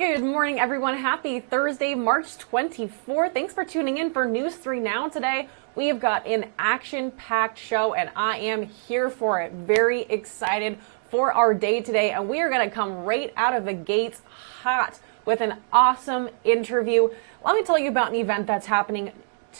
Good morning, everyone. Happy Thursday, March 24th. Thanks for tuning in for News 3 Now. Today, we have got an action-packed show, and I am here for it. Very excited for our day today, and we are going to come right out of the gates hot with an awesome interview. Let me tell you about an event that's happening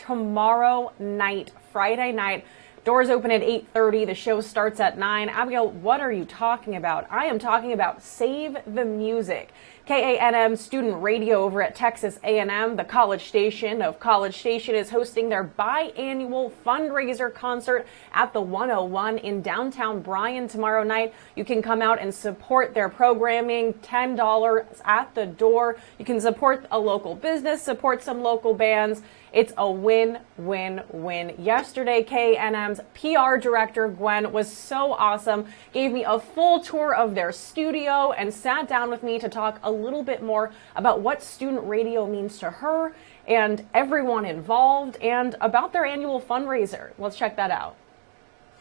tomorrow night, Friday night. Doors open at 8:30. The show starts at 9. Abigail, what are you talking about? I am talking about Save the Music. KANM student radio over at Texas A&M, the College Station of College Station, is hosting their biannual fundraiser concert at the 101 in downtown Bryan tomorrow night. You can come out and support their programming, $10 at the door. You can support a local business, support some local bands. It's a win-win-win. Yesterday, KANM's PR director, Gwen, was so awesome, gave me a full tour of their studio and sat down with me to talk a little bit more about what student radio means to her and everyone involved and about their annual fundraiser. Let's check that out.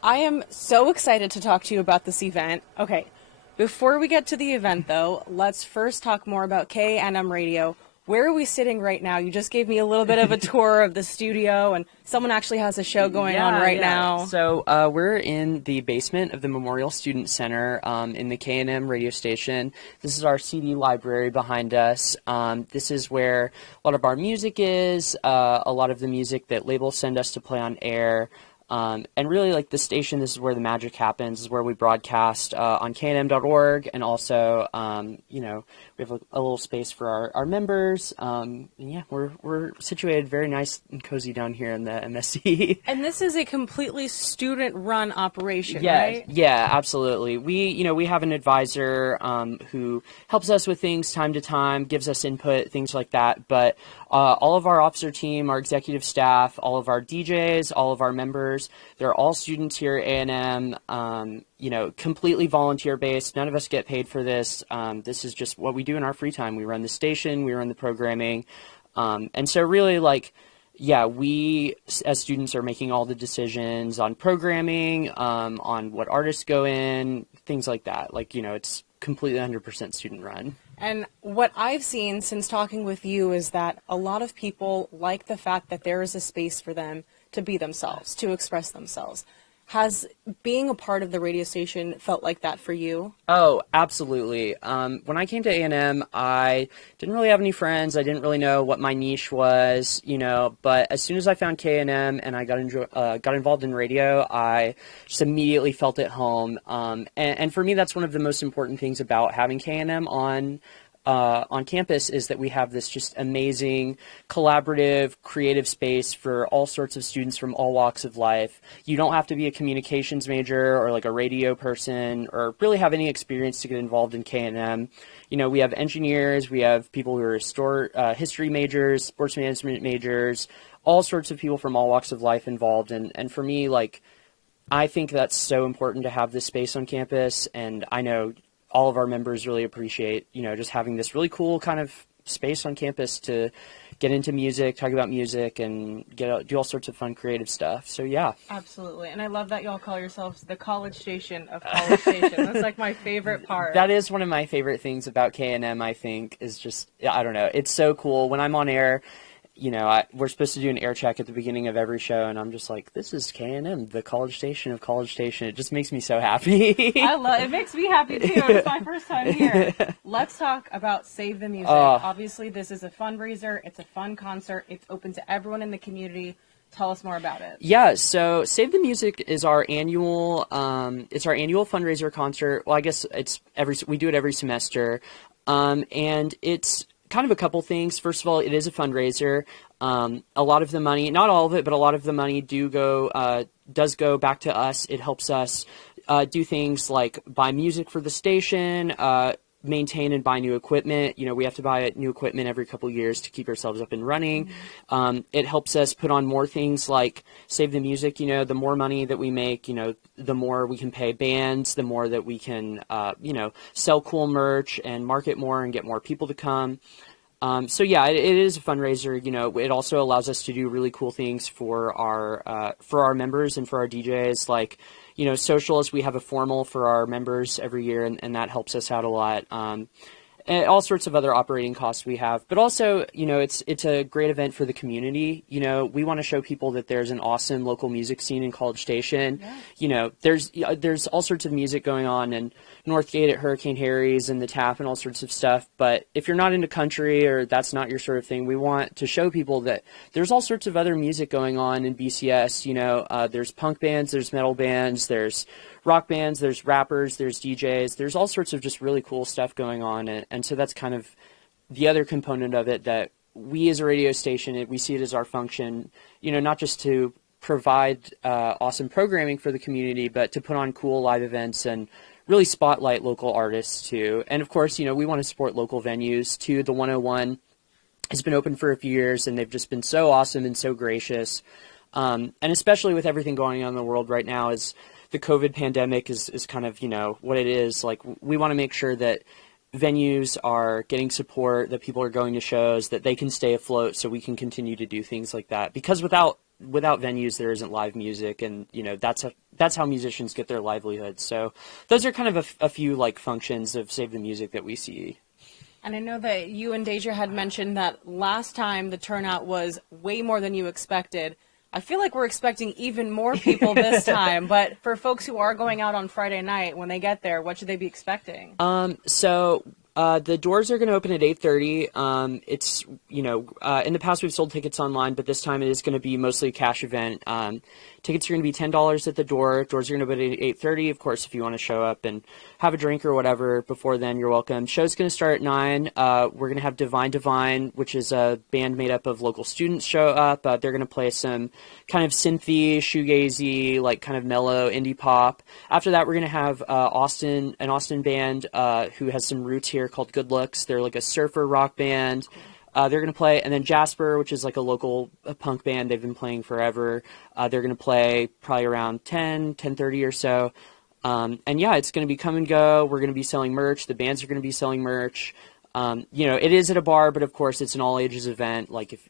I am so excited to talk to you about this event. Okay, before we get to the event, though, let's first talk more about KANM Radio. Where are we sitting right now? You just gave me a little bit of a tour of the studio, and someone actually has a show going on right now. So we're in the basement of the Memorial Student Center in the KANM radio station. This is our CD library behind us. This is where a lot of our music is, a lot of the music that labels send us to play on air. And really, like, the station, this is where the magic happens. This is where we broadcast on KNM.org, and also, you know, we have a little space for our members. And yeah, we're situated very nice and cozy down here in the MSC. And this is a completely student-run operation, yeah, right? Yeah, absolutely. We have an advisor who helps us with things time to time, gives us input, things like that. But all of our officer team, our executive staff, all of our DJs, all of our members, they're all students here at A&M, you know, completely volunteer-based. None of us get paid for this. This is just what we do in our free time. We run the station, we run the programming. And so really, like, yeah, we as students are making all the decisions on programming, on what artists go in, things like that. Like, you know, it's completely 100% student-run. And what I've seen since talking with you is that a lot of people like the fact that there is a space for them to be themselves, to express themselves. Has being a part of the radio station felt like that for you? Oh, absolutely. When I came to A&M, I didn't really have any friends. I didn't really know what my niche was, you know, but as soon as I found KNM and I got involved in radio, I just immediately felt at home. And for me, that's one of the most important things about having KNM on campus is that we have this just amazing, collaborative, creative space for all sorts of students from all walks of life. You don't have to be a communications major or like a radio person or really have any experience to get involved in K&M. You know, we have engineers, we have people who are history majors, sports management majors, all sorts of people from all walks of life involved. And for me, like, I think that's so important to have this space on campus, and I know all of our members really appreciate, you know, just having this really cool kind of space on campus to get into music, talk about music, and do all sorts of fun creative stuff. So yeah. Absolutely. And I love that y'all call yourselves the College Station of College Station. That's like my favorite part. That is one of my favorite things about KNM, I think, is just, I don't know, it's so cool. When I'm on air, you know, we're supposed to do an air check at the beginning of every show, and I'm just like, this is KNM, the College Station of College Station. It just makes me so happy. It makes me happy, too. It's my first time here. Let's talk about Save the Music. Obviously, this is a fundraiser. It's a fun concert. It's open to everyone in the community. Tell us more about it. Yeah, so Save the Music is our annual, it's our annual fundraiser concert. Well, I guess we do it every semester, and it's kind of a couple things. First of all, it is a fundraiser. A lot of the money, not all of it, but a lot of the money does go back to us. It helps us do things like buy music for the station, maintain and buy new equipment. You know, we have to buy new equipment every couple of years to keep ourselves up and running. It helps us put on more things like Save the Music. You know, the more money that we make, you know, the more we can pay bands, the more that we can, you know, sell cool merch and market more and get more people to come. So yeah, it is a fundraiser. You know, it also allows us to do really cool things for our members and for our DJs, like, you know, socials. We have a formal for our members every year, and that helps us out a lot. and all sorts of other operating costs we have. But also, you know, it's a great event for the community. You know, we want to show people that there's an awesome local music scene in College Station. Yeah. You know, there's all sorts of music going on in Northgate at Hurricane Harry's and the Tap and all sorts of stuff. But if you're not into country or that's not your sort of thing, we want to show people that there's all sorts of other music going on in BCS. You know, there's punk bands, there's metal bands, there's rock bands, there's rappers, there's DJs, there's all sorts of just really cool stuff going on. And so that's kind of the other component of it, that we as a radio station, we see it as our function, you know, not just to provide awesome programming for the community, but to put on cool live events and really spotlight local artists too. And of course, you know, we want to support local venues too. The 101 has been open for a few years and they've just been so awesome and so gracious. And especially with everything going on in the world right now, as the COVID pandemic is kind of, you know, what it is, like we want to make sure that venues are getting support, that people are going to shows, that they can stay afloat so we can continue to do things like that. Because without venues, there isn't live music, and, you know, that's how musicians get their livelihood. So those are kind of a few like functions of Save the Music that we see. And I know that you and Deja had mentioned that last time the turnout was way more than you expected. I feel like we're expecting even more people this time, but for folks who are going out on Friday night, when they get there, what should they be expecting? So the doors are going to open at 8:30. It's, you know, in the past we've sold tickets online, but this time it is going to be mostly a cash event. Tickets are going to be $10 at the door. Doors are going to open at 8:30. Of course, if you want to show up and have a drink or whatever before then, you're welcome. Show's going to start at 9. We're going to have Divine, which is a band made up of local students, show up. They're going to play some kind of synthy, shoegazy, like kind of mellow indie pop. After that, we're going to have an Austin band who has some roots here called Good Looks. They're like a surfer rock band. They're going to play, and then Jasper, which is like a local punk band. They've been playing forever. They're going to play probably around 10:30 or so. And yeah, it's going to be come and go. We're going to be selling merch. The bands are going to be selling merch. You know, it is at a bar, but of course it's an all ages event. Like if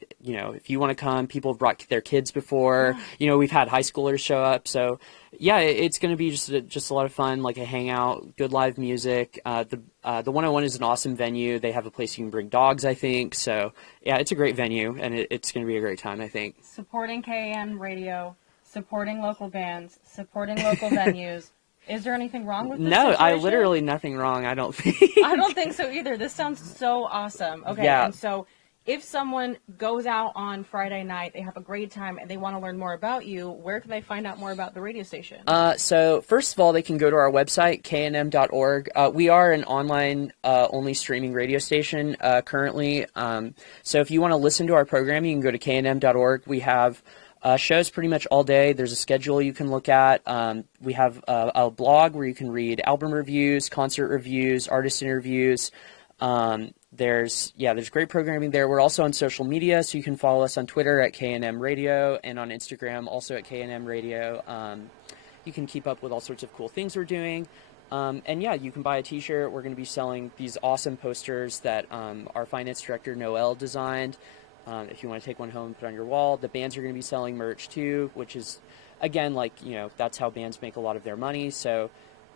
you want to come, people have brought their kids before. Yeah. You know, we've had high schoolers show up. So yeah, it's going to be just a lot of fun, like a hangout, good live music. The 101 is an awesome venue. They have a place you can bring dogs, I think. So yeah, it's a great venue, and it's going to be a great time, I think. Supporting KAN radio, supporting local bands, supporting local venues. Is there anything wrong with this situation? Literally nothing wrong, I don't think. I don't think so either. This sounds so awesome. Okay, yeah. And so if someone goes out on Friday night, they have a great time, and they want to learn more about you, where can they find out more about the radio station? So first of all, they can go to our website, knm.org. We are an online only streaming radio station currently. So if you want to listen to our programming, you can go to knm.org. We have shows pretty much all day. There's a schedule you can look at. We have a blog where you can read album reviews, concert reviews, artist interviews. There's great programming there. We're also on social media, so you can follow us on Twitter at KNM Radio and on Instagram also at KNM Radio. You can keep up with all sorts of cool things we're doing. And yeah, you can buy a t-shirt. We're going to be selling these awesome posters that our finance director Noel designed. If you want to take one home and put on your wall. The bands are going to be selling merch too, which is, again, like, you know, that's how bands make a lot of their money. So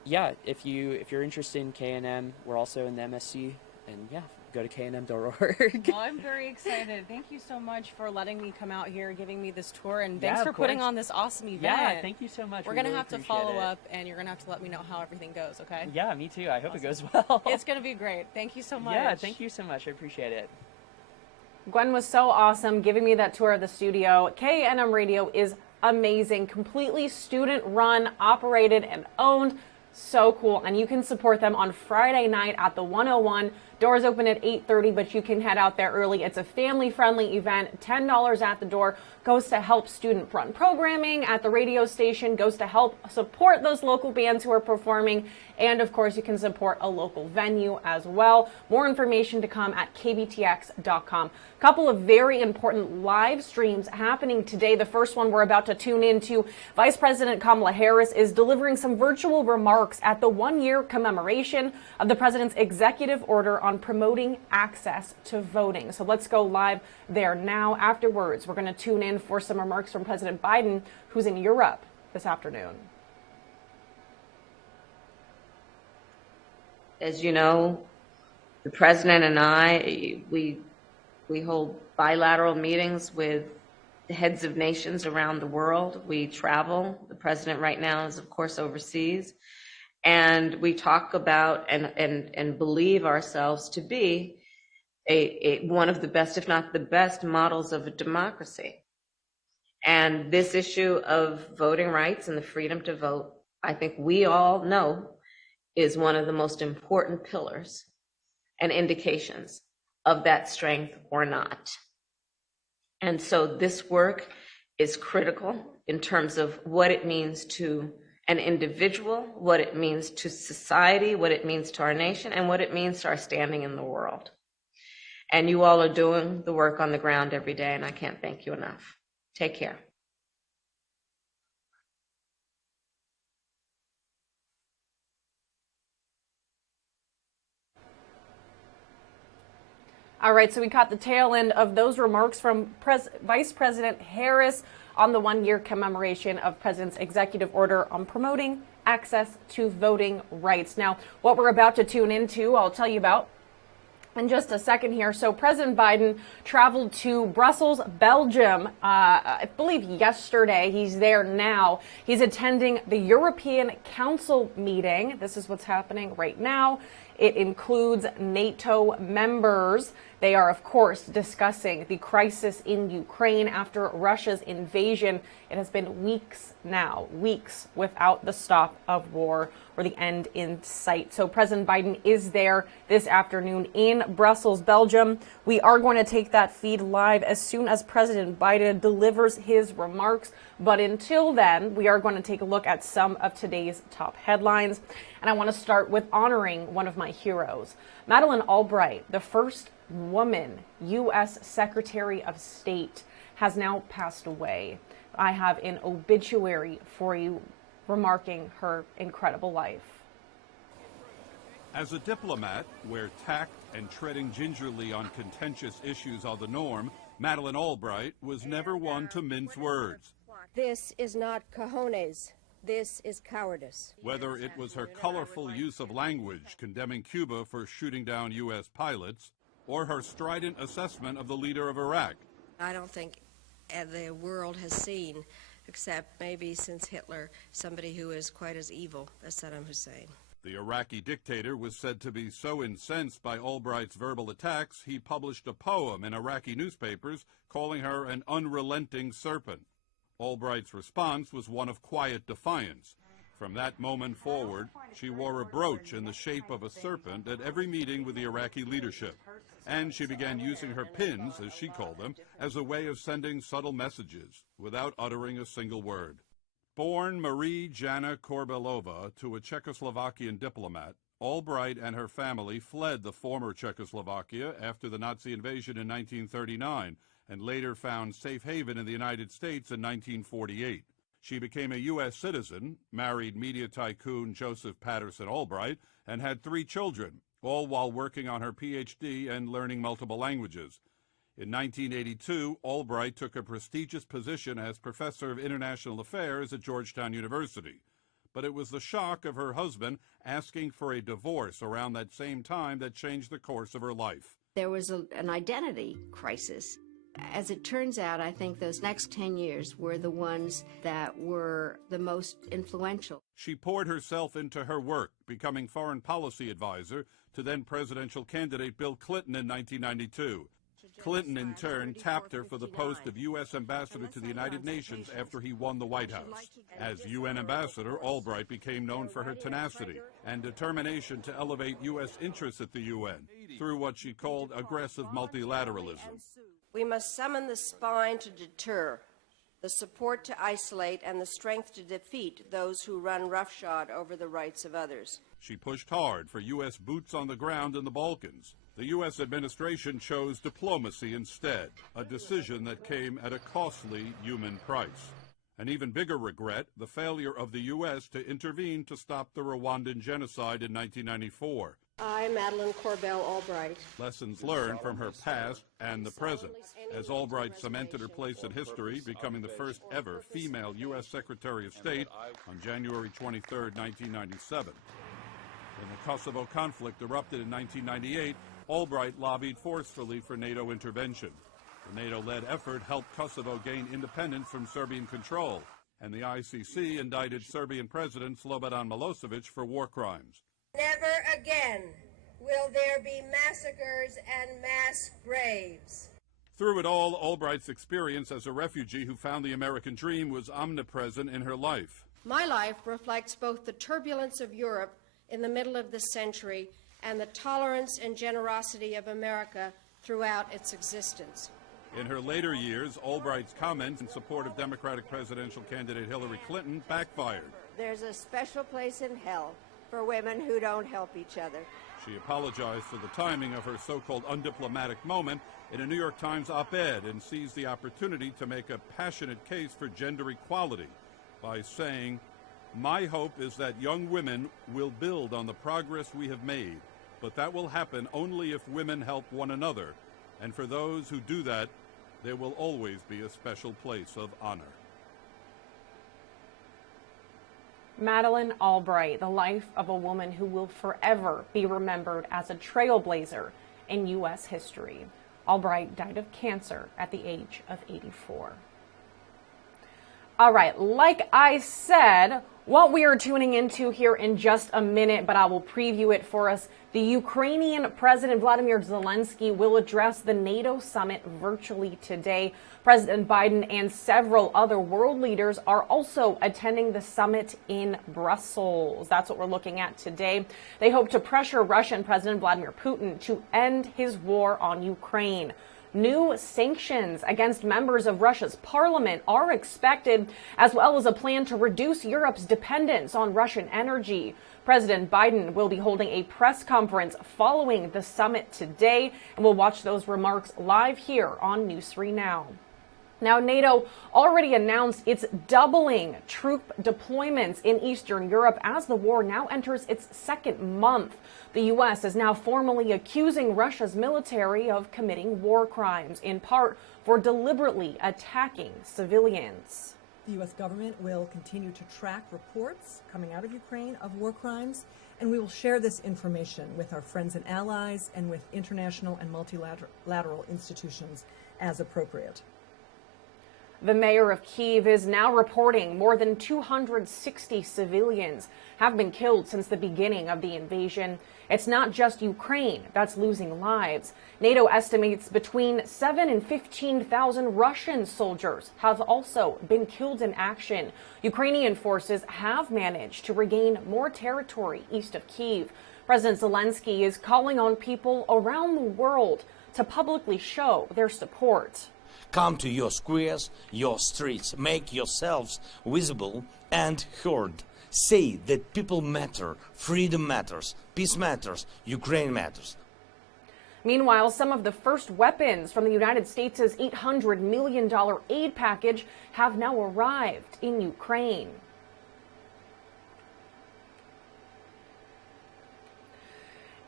yeah, if you're interested in KNM, we're also in the MSC, and yeah, go to knm.org. Well, I'm very excited. Thank you so much for letting me come out here, giving me this tour, and thanks for putting on this awesome event. Yeah, thank you so much. We're going to have to follow up, and you're going to have to let me know how everything goes, okay? Yeah, me too. I hope it goes well. It's going to be great. Thank you so much. Yeah, thank you so much. I appreciate it. Gwen was so awesome giving me that tour of the studio. KNM Radio is amazing, completely student-run, operated, and owned. So cool. And you can support them on Friday night at the 101. Doors open at 8:30, but you can head out there early. It's a family-friendly event. $10 at the door. Goes to help student-run programming at the radio station. Goes to help support those local bands who are performing. And, of course, you can support a local venue as well. More information to come at kbtx.com. Couple of very important live streams happening today. The first one we're about to tune into. Vice President Kamala Harris is delivering some virtual remarks at the one-year commemoration of the president's executive order on promoting access to voting. So let's go live there now. Afterwards, we're going to tune in for some remarks from President Biden, who's in Europe this afternoon. As you know, The president and I, we hold bilateral meetings with the heads of nations around the world. We travel. The president right now is, of course, overseas. And we talk about and believe ourselves to be one of the best, if not the best, models of a democracy. And this issue of voting rights and the freedom to vote, I think we all know, is one of the most important pillars and indications of that strength or not. And so this work is critical in terms of what it means to an individual, what it means to society, what it means to our nation, and what it means to our standing in the world. And you all are doing the work on the ground every day, and I can't thank you enough. Take care. All right, so we caught the tail end of those remarks from Vice President Harris on the one-year commemoration of President's executive order on promoting access to voting rights. Now, what we're about to tune into, I'll tell you about in just a second here. So President Biden traveled to Brussels, Belgium, I believe yesterday. He's there now. He's attending the European Council meeting. This is what's happening right now. It includes NATO members. They are, of course, discussing the crisis in Ukraine after Russia's invasion. It has been weeks now, weeks without the stop of war or the end in sight. So President Biden is there this afternoon in Brussels, Belgium. We are going to take that feed live as soon as President Biden delivers his remarks. But until then, we are going to take a look at some of today's top headlines. And I want to start with honoring one of my heroes. Madeleine Albright, the first woman U.S. Secretary of State, has now passed away. I have an obituary for you remarking her incredible life. As a diplomat, where tact and treading gingerly on contentious issues are the norm, Madeleine Albright was never one to mince words. This is not cojones. This is cowardice. Whether it was her colorful use of language condemning Cuba for shooting down U.S. pilots, or her strident assessment of the leader of Iraq. I don't think the world has seen, except maybe since Hitler, somebody who is quite as evil as Saddam Hussein. The Iraqi dictator was said to be so incensed by Albright's verbal attacks, he published a poem in Iraqi newspapers calling her an unrelenting serpent. Albright's response was one of quiet defiance. From that moment forward, she wore a brooch in the shape of a serpent at every meeting with the Iraqi leadership. And she began using her pins, as she called them, as a way of sending subtle messages without uttering a single word. Born Marie Jana Korbelova to a Czechoslovakian diplomat, Albright and her family fled the former Czechoslovakia after the Nazi invasion in 1939 and later found safe haven in the United States in 1948. She became a U.S. citizen, married media tycoon Joseph Patterson Albright, and had 3 children, all while working on her Ph.D. and learning multiple languages. In 1982, Albright took a prestigious position as Professor of International Affairs at Georgetown University. But it was the shock of her husband asking for a divorce around that same time that changed the course of her life. There was an identity crisis. As it turns out, I think those next 10 years were the ones that were the most influential. She poured herself into her work, becoming foreign policy advisor to then presidential candidate Bill Clinton in 1992. Clinton, in turn, tapped her for the post of U.S. ambassador to the United Nations after he won the White House. As UN ambassador, Albright became known for her tenacity and determination to elevate U.S. interests at the UN through what she called aggressive multilateralism. We must summon the spine to deter, the support to isolate, and the strength to defeat those who run roughshod over the rights of others. She pushed hard for U.S. boots on the ground in the Balkans. The U.S. administration chose diplomacy instead, a decision that came at a costly human price. An even bigger regret, the failure of the U.S. to intervene to stop the Rwandan genocide in 1994. I, Madeleine Corbell Albright. Lessons learned from her past and the present, as Albright cemented her place in history, becoming the first ever female U.S. Secretary of State on January 23, 1997. When the Kosovo conflict erupted in 1998, Albright lobbied forcefully for NATO intervention. The NATO-led effort helped Kosovo gain independence from Serbian control, and the ICC indicted Serbian President Slobodan Milosevic for war crimes. Never again will there be massacres and mass graves. Through it all, Albright's experience as a refugee who found the American dream was omnipresent in her life. My life reflects both the turbulence of Europe in the middle of this century and the tolerance and generosity of America throughout its existence. In her later years, Albright's comments in support of Democratic presidential candidate Hillary Clinton backfired. There's a special place in hell for women who don't help each other. She apologized for the timing of her so-called undiplomatic moment in a New York Times op-ed and seized the opportunity to make a passionate case for gender equality by saying, "My hope is that young women will build on the progress we have made, but that will happen only if women help one another. And for those who do that, there will always be a special place of honor." Madeleine Albright, the life of a woman who will forever be remembered as a trailblazer in U.S. history. Albright died of cancer at the age of 84. All right, like I said, what we are tuning into here in just a minute, but I will preview it for us. The Ukrainian President Vladimir Zielinski will address the NATO summit virtually today. President Biden and several other world leaders are also attending the summit in Brussels. That's what we're looking at today. They hope to pressure Russian President Vladimir Putin to end his war on Ukraine. New sanctions against members of Russia's parliament are expected, as well as a plan to reduce Europe's dependence on Russian energy. President Biden will be holding a press conference following the summit today, and we'll watch those remarks live here on News 3 Now. Now, NATO already announced it's doubling troop deployments in Eastern Europe as the war now enters its second month. The U.S. is now formally accusing Russia's military of committing war crimes, in part for deliberately attacking civilians. The U.S. government will continue to track reports coming out of Ukraine of war crimes, and we will share this information with our friends and allies and with international and multilateral institutions as appropriate. The mayor of Kyiv is now reporting more than 260 civilians have been killed since the beginning of the invasion. It's not just Ukraine that's losing lives. NATO estimates between 7,000 and 15,000 Russian soldiers have also been killed in action. Ukrainian forces have managed to regain more territory east of Kyiv. President Zielinski is calling on people around the world to publicly show their support. Come to your squares, your streets, make yourselves visible and heard. Say that people matter, freedom matters, peace matters, Ukraine matters. Meanwhile, some of the first weapons from the United States' $800 million aid package have now arrived in Ukraine.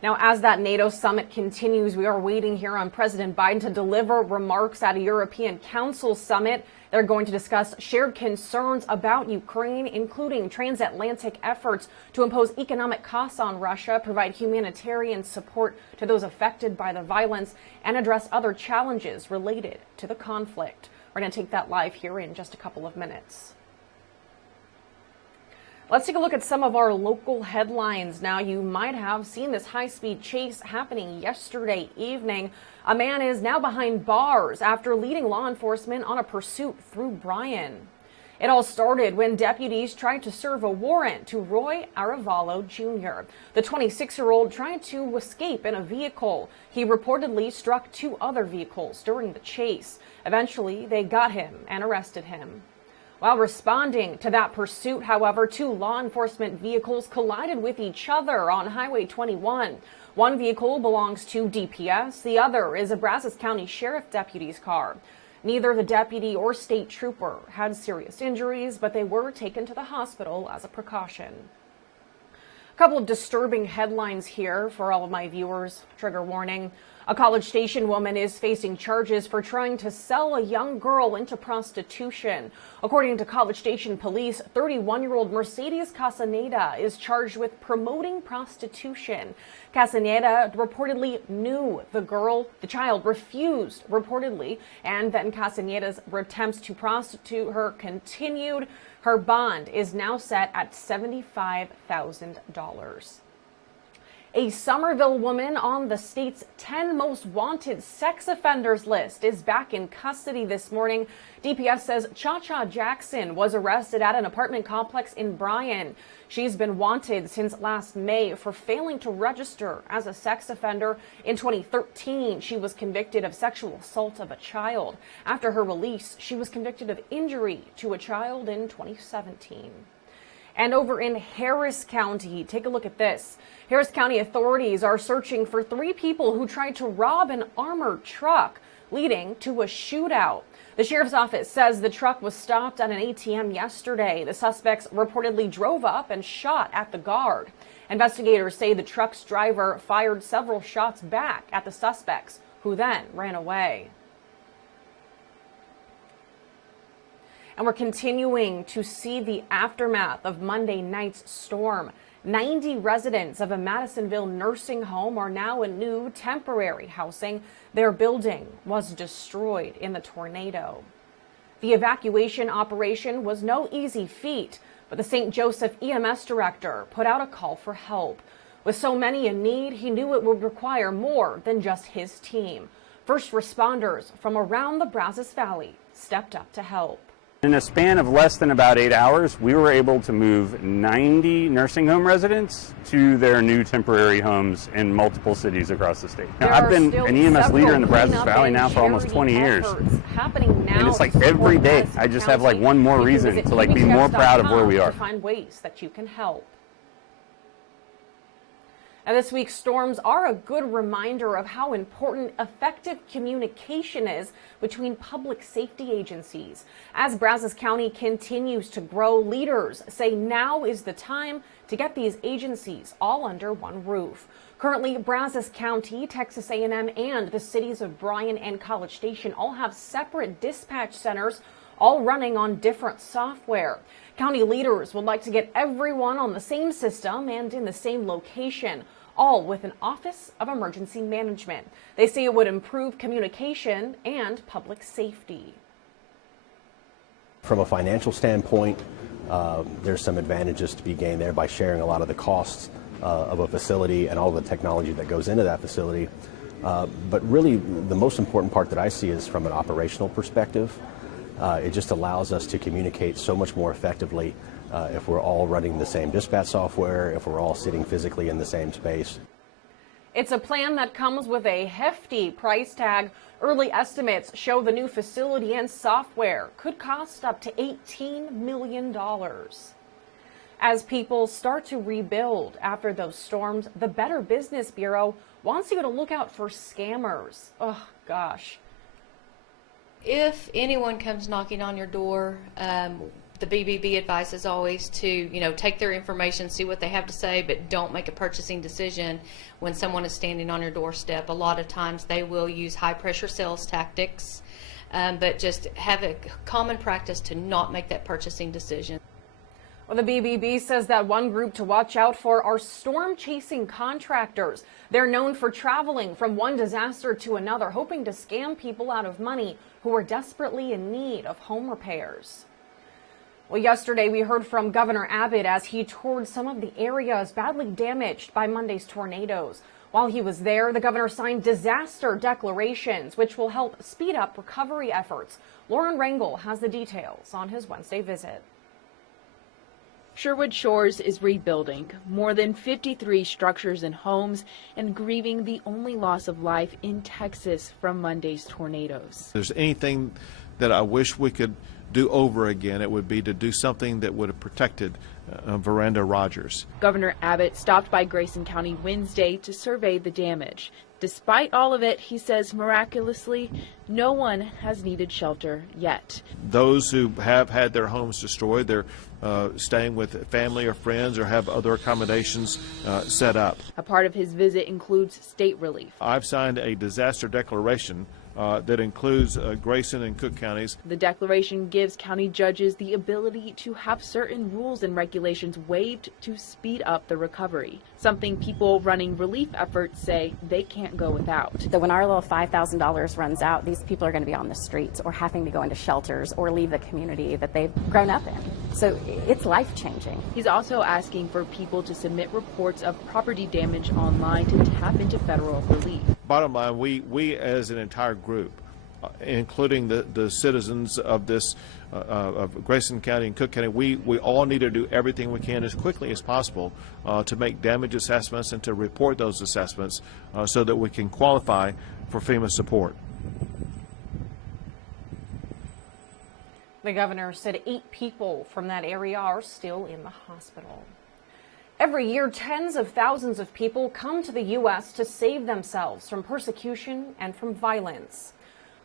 Now, as that NATO summit continues, we are waiting here on President Biden to deliver remarks at a European Council summit. They're going to discuss shared concerns about Ukraine, including transatlantic efforts to impose economic costs on Russia, provide humanitarian support to those affected by the violence, and address other challenges related to the conflict. We're going to take that live here in just a couple of minutes. Let's take a look at some of our local headlines. Now, you might have seen this high-speed chase happening yesterday evening. A man is now behind bars after leading law enforcement on a pursuit through Bryan. It all started when deputies tried to serve a warrant to Roy Aravallo Jr. The 26-year-old tried to escape in a vehicle. He reportedly struck two other vehicles during the chase. Eventually, they got him and arrested him. While responding to that pursuit, however, two law enforcement vehicles collided with each other on Highway 21. One vehicle belongs to DPS. The other is a Brazos County Sheriff deputy's car. Neither the deputy or state trooper had serious injuries, but they were taken to the hospital as a precaution. A couple of disturbing headlines here for all of my viewers. Trigger warning. A College Station woman is facing charges for trying to sell a young girl into prostitution. According to College Station police, 31-year-old Mercedes Castaneda is charged with promoting prostitution. Castaneda reportedly knew the child refused reportedly, and then Castaneda's attempts to prostitute her continued. Her bond is now set at $75,000. A Somerville woman on the state's 10 most wanted sex offenders list is back in custody this morning. DPS says Cha-Cha Jackson was arrested at an apartment complex in Bryan. She's been wanted since last May for failing to register as a sex offender. In 2013, she was convicted of sexual assault of a child. After her release, she was convicted of injury to a child in 2017. And over in Harris County, take a look at this. Harris County authorities are searching for 3 people who tried to rob an armored truck, leading to a shootout. The sheriff's office says the truck was stopped at an ATM yesterday. The suspects reportedly drove up and shot at the guard. Investigators say the truck's driver fired several shots back at the suspects, who then ran away. And we're continuing to see the aftermath of Monday night's storm. 90 residents of a Madisonville nursing home are now in new temporary housing. Their building was destroyed in the tornado. The evacuation operation was no easy feat, but the St. Joseph EMS director put out a call for help. With so many in need, he knew it would require more than just his team. First responders from around the Brazos Valley stepped up to help. In a span of less than about 8 hours, we were able to move 90 nursing home residents to their new temporary homes in multiple cities across the state. Now, I've been an EMS leader in the Brazos Valley now for almost 20 years. And it's like every day I just have like one more reason to like be more proud of where we are. To find ways that you can help. Now, this week's storms are a good reminder of how important effective communication is between public safety agencies. As Brazos County continues to grow, leaders say now is the time to get these agencies all under one roof. Currently, Brazos County, Texas A&M, and the cities of Bryan and College Station all have separate dispatch centers, all running on different software. County leaders would like to get everyone on the same system and in the same location, all with an Office of Emergency Management. They say it would improve communication and public safety. From a financial standpoint, there's some advantages to be gained there by sharing a lot of the costs of a facility and all the technology that goes into that facility. But really, the most important part that I see is from an operational perspective. It just allows us to communicate so much more effectively if we're all running the same dispatch software, if we're all sitting physically in the same space. It's a plan that comes with a hefty price tag. Early estimates show the new facility and software could cost up to $18 million. As people start to rebuild after those storms, the Better Business Bureau wants you to look out for scammers. Oh, gosh. If anyone comes knocking on your door, the BBB advice is always to, take their information, see what they have to say, but don't make a purchasing decision when someone is standing on your doorstep. A lot of times they will use high-pressure sales tactics, but just have a common practice to not make that purchasing decision. Well, the BBB says that one group to watch out for are storm-chasing contractors. They're known for traveling from one disaster to another, hoping to scam people out of money who are desperately in need of home repairs. Well, yesterday we heard from Governor Abbott as he toured some of the areas badly damaged by Monday's tornadoes. While he was there, the governor signed disaster declarations, which will help speed up recovery efforts. Lauren Rangel has the details on his Wednesday visit. Sherwood Shores is rebuilding more than 53 structures and homes and grieving the only loss of life in Texas from Monday's tornadoes. If there's anything that I wish we could do over again, it would be to do something that would have protected Veranda Rogers. Governor Abbott stopped by Grayson County Wednesday to survey the damage. Despite all of it, he says miraculously, no one has needed shelter yet. Those who have had their homes destroyed, they're staying with family or friends or have other accommodations set up. A part of his visit includes state relief. I've signed a disaster declaration that includes Grayson and Cook counties. The declaration gives county judges the ability to have certain rules and regulations waived to speed up the recovery, something people running relief efforts say they can't go without. So when our little $5,000 runs out, these people are going to be on the streets or having to go into shelters or leave the community that they've grown up in. So it's life-changing. He's also asking for people to submit reports of property damage online to tap into federal relief. Bottom line, we as an entire group, including the citizens of this of Grayson County and Cook County, we all need to do everything we can as quickly as possible to make damage assessments and to report those assessments so that we can qualify for FEMA support. The governor said 8 people from that area are still in the hospital. Every year, tens of thousands of people come to the U.S. to save themselves from persecution and from violence.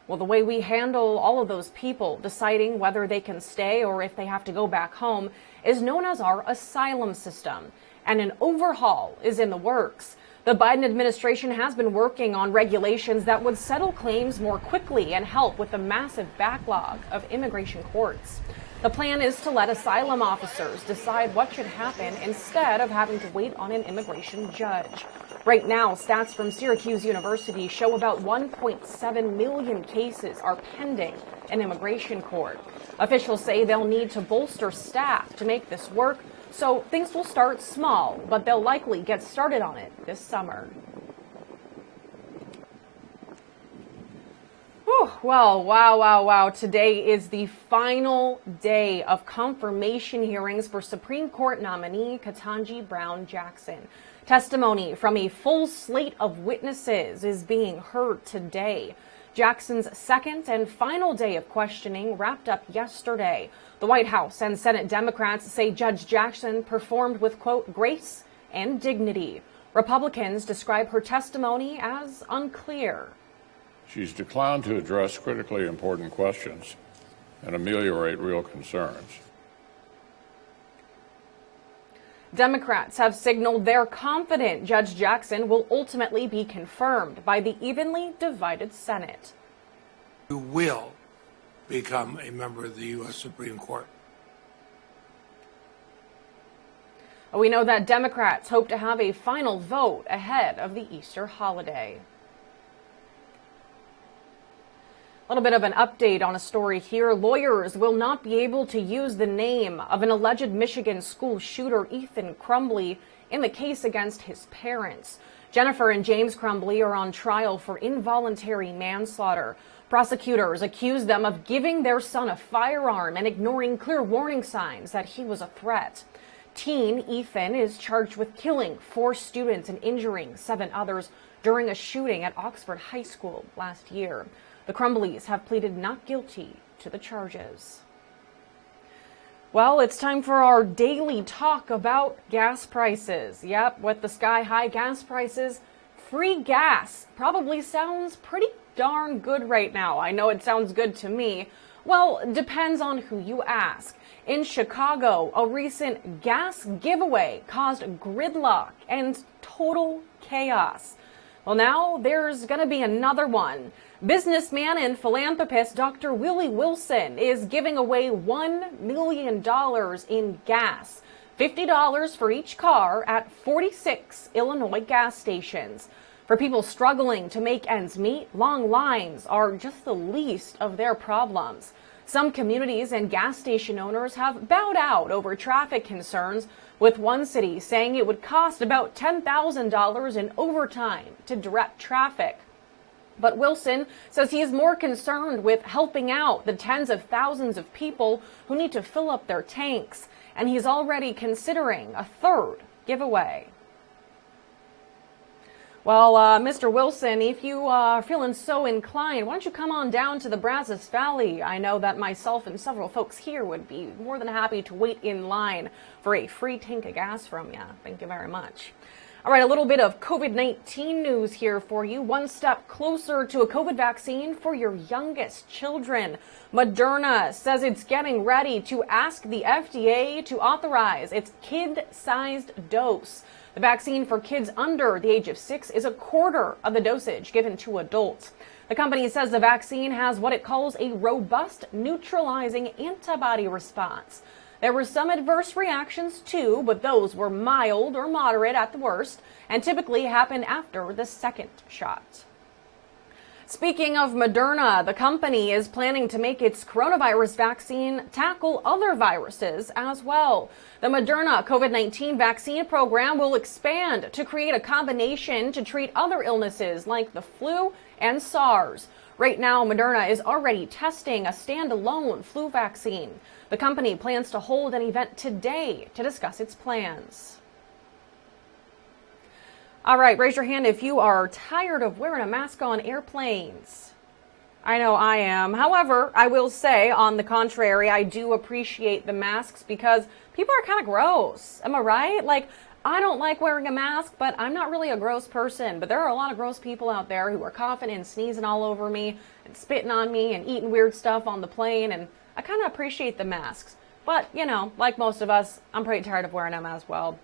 Well, the way we handle all of those people deciding whether they can stay or if they have to go back home is known as our asylum system, and an overhaul is in the works. The Biden administration has been working on regulations that would settle claims more quickly and help with the massive backlog of immigration courts. The plan is to let asylum officers decide what should happen instead of having to wait on an immigration judge. Right now, stats from Syracuse University show about 1.7 million cases are pending in immigration court. Officials say they'll need to bolster staff to make this work, so things will start small, but they'll likely get started on it this summer. Well, wow. Today is the final day of confirmation hearings for Supreme Court nominee Ketanji Brown Jackson. Testimony from a full slate of witnesses is being heard today. Jackson's second and final day of questioning wrapped up yesterday. The White House and Senate Democrats say Judge Jackson performed with, quote, grace and dignity. Republicans describe her testimony as unclear. She's declined to address critically important questions and ameliorate real concerns. Democrats have signaled they're confident Judge Jackson will ultimately be confirmed by the evenly divided Senate. You will become a member of the U.S. Supreme Court. We know that Democrats hope to have a final vote ahead of the Easter holiday. A little bit of an update on a story here. Lawyers will not be able to use the name of an alleged Michigan school shooter, Ethan Crumbley, in the case against his parents. Jennifer and James Crumbley are on trial for involuntary manslaughter. Prosecutors accuse them of giving their son a firearm and ignoring clear warning signs that he was a threat. Teen Ethan is charged with killing 4 students and injuring 7 others during a shooting at Oxford High School last year. The Crumbleys have pleaded not guilty to the charges. Well, it's time for our daily talk about gas prices. Yep, with the sky-high gas prices, free gas probably sounds pretty darn good right now. I know it sounds good to me. Well, depends on who you ask. In Chicago, a recent gas giveaway caused gridlock and total chaos. Well, now there's going to be another one. Businessman and philanthropist Dr. Willie Wilson is giving away $1 million in gas, $50 for each car at 46 Illinois gas stations. For people struggling to make ends meet, long lines are just the least of their problems. Some communities and gas station owners have bowed out over traffic concerns, with one city saying it would cost about $10,000 in overtime to direct traffic. But Wilson says he is more concerned with helping out the tens of thousands of people who need to fill up their tanks, and he's already considering a third giveaway. Well, Mr. Wilson, if you are feeling so inclined, why don't you come on down to the Brazos Valley? I know that myself and several folks here would be more than happy to wait in line for a free tank of gas from you. Thank you very much. All right, a little bit of COVID-19 news here for you. One step closer to a COVID vaccine for your youngest children. Moderna says it's getting ready to ask the FDA to authorize its kid-sized dose. The vaccine for kids under the age of 6 is a quarter of the dosage given to adults. The company says the vaccine has what it calls a robust neutralizing antibody response. There were some adverse reactions too, but those were mild or moderate at the worst and typically happen after the second shot. Speaking of Moderna, the company is planning to make its coronavirus vaccine tackle other viruses as well. The Moderna COVID-19 vaccine program will expand to create a combination to treat other illnesses like the flu and SARS. Right now, Moderna is already testing a standalone flu vaccine. The company plans to hold an event today to discuss its plans. All right, raise your hand if you are tired of wearing a mask on airplanes. I know I am. However, I will say, on the contrary, I do appreciate the masks because people are kind of gross. Am I right? Like, I don't like wearing a mask, but I'm not really a gross person. But there are a lot of gross people out there who are coughing and sneezing all over me and spitting on me and eating weird stuff on the plane. And I kind of appreciate the masks. But, you know, like most of us, I'm pretty tired of wearing them as well.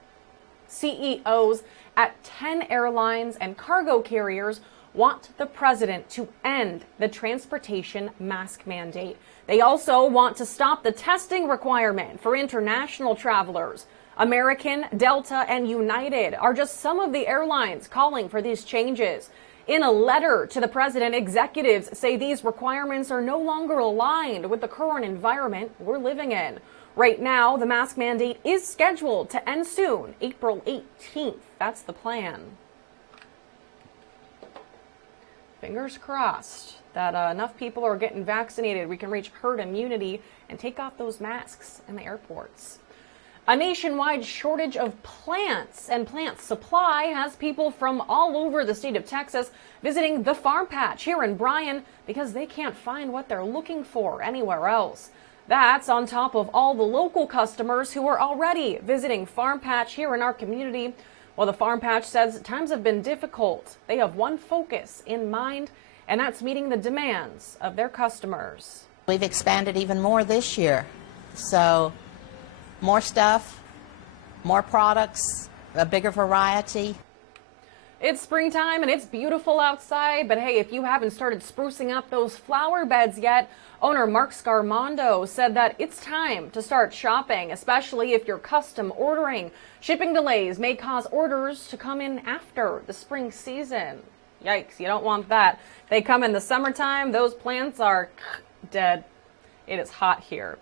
CEOs at 10 airlines and cargo carriers want the president to end the transportation mask mandate. They also want to stop the testing requirement for international travelers. American, Delta, and United are just some of the airlines calling for these changes. In a letter to the president, executives say these requirements are no longer aligned with the current environment we're living in. Right now, the mask mandate is scheduled to end soon, April 18th. That's the plan. Fingers crossed that enough people are getting vaccinated, we can reach herd immunity and take off those masks in the airports. A nationwide shortage of plants and plant supply has people from all over the state of Texas visiting the Farm Patch here in Bryan because they can't find what they're looking for anywhere else. That's on top of all the local customers who are already visiting Farm Patch here in our community. Well, the Farm Patch says times have been difficult. They have one focus in mind, and that's meeting the demands of their customers. We've expanded even more this year. So more stuff, more products, a bigger variety. It's springtime and it's beautiful outside, but hey, if you haven't started sprucing up those flower beds yet, owner Mark Scarmondo said that it's time to start shopping, especially if you're custom ordering. Shipping delays may cause orders to come in after the spring season. Yikes, you don't want that. They come in the summertime, those plants are dead. It is hot here.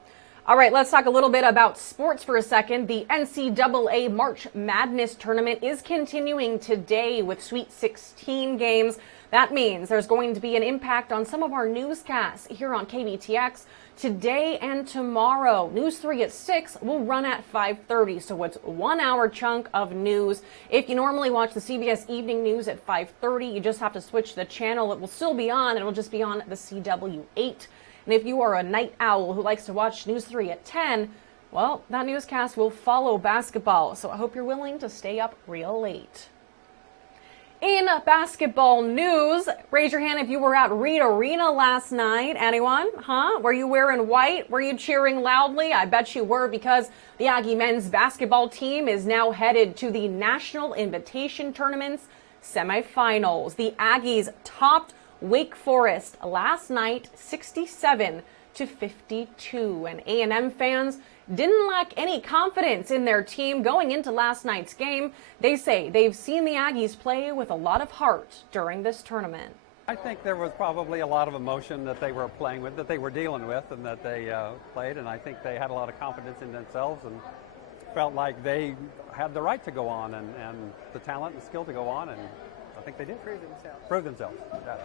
All right, let's talk a little bit about sports for a second. The NCAA March Madness tournament is continuing today with Sweet 16 games. That means there's going to be an impact on some of our newscasts here on KBTX today and tomorrow. News 3 at 6 will run at 5:30, so it's a 1 hour chunk of news. If you normally watch the CBS Evening News at 5:30, you just have to switch the channel. It will still be on. It will just be on the CW8. And if you are a night owl who likes to watch News 3 at 10, well, that newscast will follow basketball, so I hope you're willing to stay up real late. In basketball news, raise your hand if you were at Reed Arena last night. Anyone? Huh? Were you wearing white? Were you cheering loudly? I bet you were, because the Aggie men's basketball team is now headed to the National Invitation Tournament's semifinals. The Aggies topped Wake Forest last night 67-52, and A&M fans didn't lack any confidence in their team going into last night's game. They say they've seen the Aggies play with a lot of heart during this tournament. I think there was probably a lot of emotion that they were playing with, that they were dealing with, and that they played, and I think they had a lot of confidence in themselves and felt like they had the right to go on and the talent and skill to go on, and I think they did. Prove themselves. Yeah.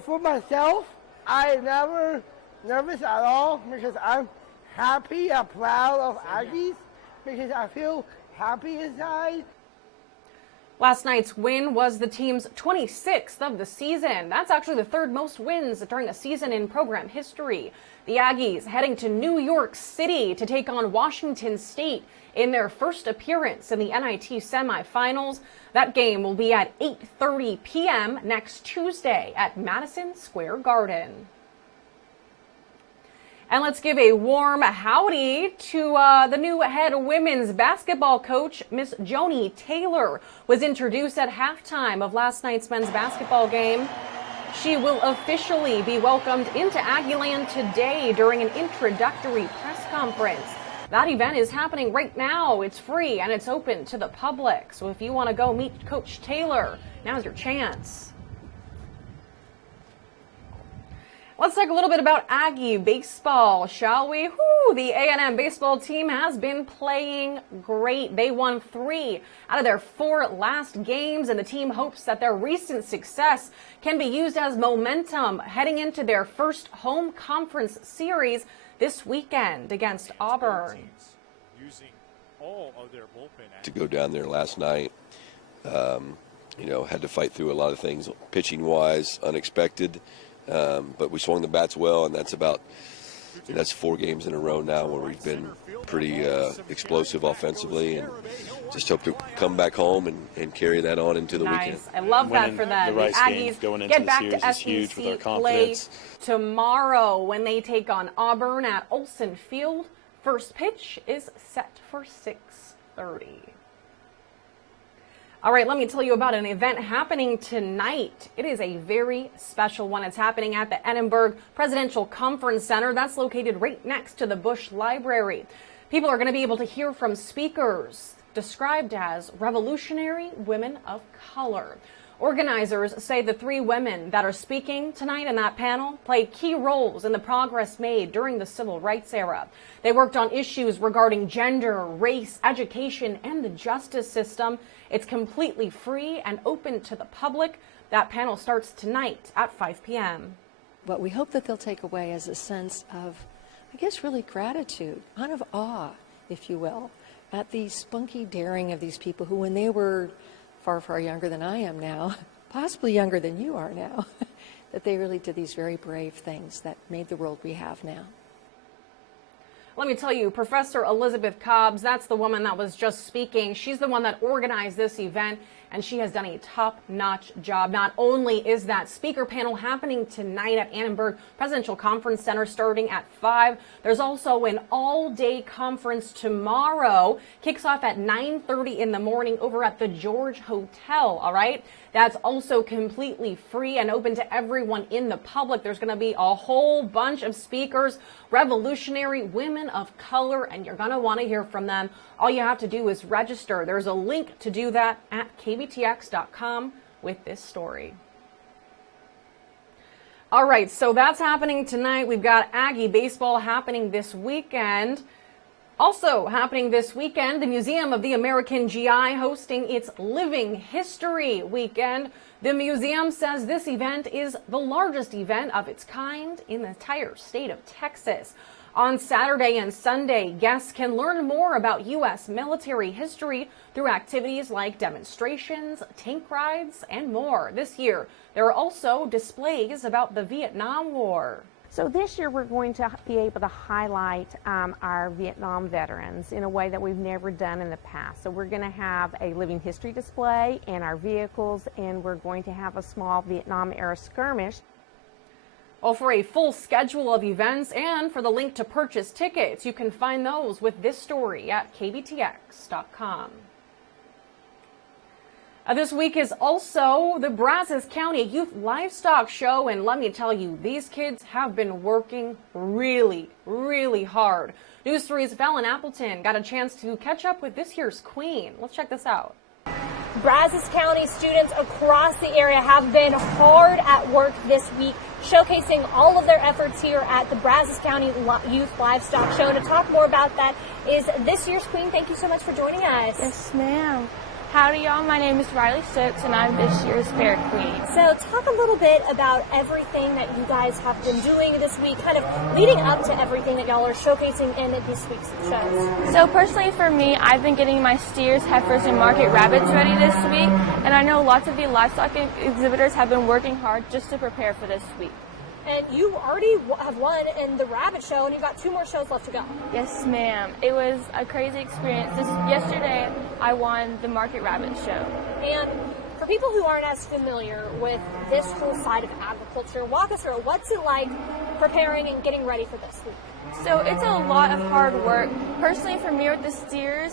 For myself, I never nervous at all because I'm happy and proud of Aggies because I feel happy inside. Last night's win was the team's 26th of the season. That's actually the third most wins during a season in program history. The Aggies heading to New York City to take on Washington State in their first appearance in the NIT semifinals. That game will be at 8:30 p.m. next Tuesday at Madison Square Garden. And let's give a warm howdy to the new head women's basketball coach, Miss Joni Taylor, was introduced at halftime of last night's men's basketball game. She will officially be welcomed into Aggieland today during an introductory press conference. That event is happening right now. It's free and it's open to the public. So if you want to go meet Coach Taylor, now's your chance. Let's talk a little bit about Aggie baseball, shall we? Whew, the A&M baseball team has been playing great. They won 3 out of their 4 last games, and the team hopes that their recent success can be used as momentum heading into their first home conference series this weekend against Auburn. Using all of their bullpen to go down there last night, had to fight through a lot of things, pitching-wise, unexpected. But we swung the bats well, and that's 4 games in a row now where we've been pretty explosive offensively, and just hope to come back home and carry that on into the weekend. I love that for them. The Aggies get back to SEC play tomorrow when they take on Auburn at Olsen Field. First pitch is set for 6:30. All right, let me tell you about an event happening tonight. It is a very special one. It's happening at the Edinburgh Presidential Conference Center. That's located right next to the Bush Library. People are going to be able to hear from speakers described as revolutionary women of color. Organizers say the 3 women that are speaking tonight in that panel played key roles in the progress made during the civil rights era. They worked on issues regarding gender, race, education, and the justice system. It's completely free and open to the public. That panel starts tonight at 5 p.m. What we hope that they'll take away is a sense of, I guess, really gratitude, kind of awe, if you will, at the spunky daring of these people who, when they were far, far younger than I am now, possibly younger than you are now, that they really did these very brave things that made the world we have now. Let me tell you, Professor Elizabeth Cobbs, that's the woman that was just speaking. She's the one that organized this event, and she has done a top-notch job. Not only is that speaker panel happening tonight at Edinburgh Presidential Conference Center starting at 5, there's also an all-day conference tomorrow. Kicks off at 9:30 in the morning over at the George Hotel, all right? That's also completely free and open to everyone in the public. There's going to be a whole bunch of speakers, revolutionary women of color, and you're going to want to hear from them. All you have to do is register. There's a link to do that at kbtx.com with this story. All right, so that's happening tonight. We've got Aggie baseball happening this weekend. Also happening this weekend, the Museum of the American GI hosting its Living History Weekend. The museum says this event is the largest event of its kind in the entire state of Texas. On Saturday and Sunday, guests can learn more about U.S. military history through activities like demonstrations, tank rides, and more. This year, there are also displays about the Vietnam War. So this year we're going to be able to highlight our Vietnam veterans in a way that we've never done in the past. So we're going to have a living history display and our vehicles, and we're going to have a small Vietnam era skirmish. Well, for a full schedule of events and for the link to purchase tickets, you can find those with this story at kbtx.com. This week is also the Brazos County Youth Livestock Show, and let me tell you, these kids have been working really, really hard. News 3's Fallon Appleton got a chance to catch up with this year's queen. Let's check this out. Brazos County students across the area have been hard at work this week, showcasing all of their efforts here at the Brazos County Youth Livestock Show. To talk more about that is this year's queen. Thank you so much for joining us. Yes, ma'am. Howdy, y'all. My name is Riley Stokes, and I'm this year's Fair Queen. So talk a little bit about everything that you guys have been doing this week, kind of leading up to everything that y'all are showcasing in this week's shows. So personally for me, I've been getting my steers, heifers, and market rabbits ready this week, and I know lots of the livestock exhibitors have been working hard just to prepare for this week. And you already have won in the rabbit show, and you've got 2 more shows left to go. Yes, ma'am. It was a crazy experience. Yesterday, I won the market rabbit show. And for people who aren't as familiar with this whole side of agriculture, walk us through what's it like preparing and getting ready for this week? So it's a lot of hard work. Personally, for me with the steers,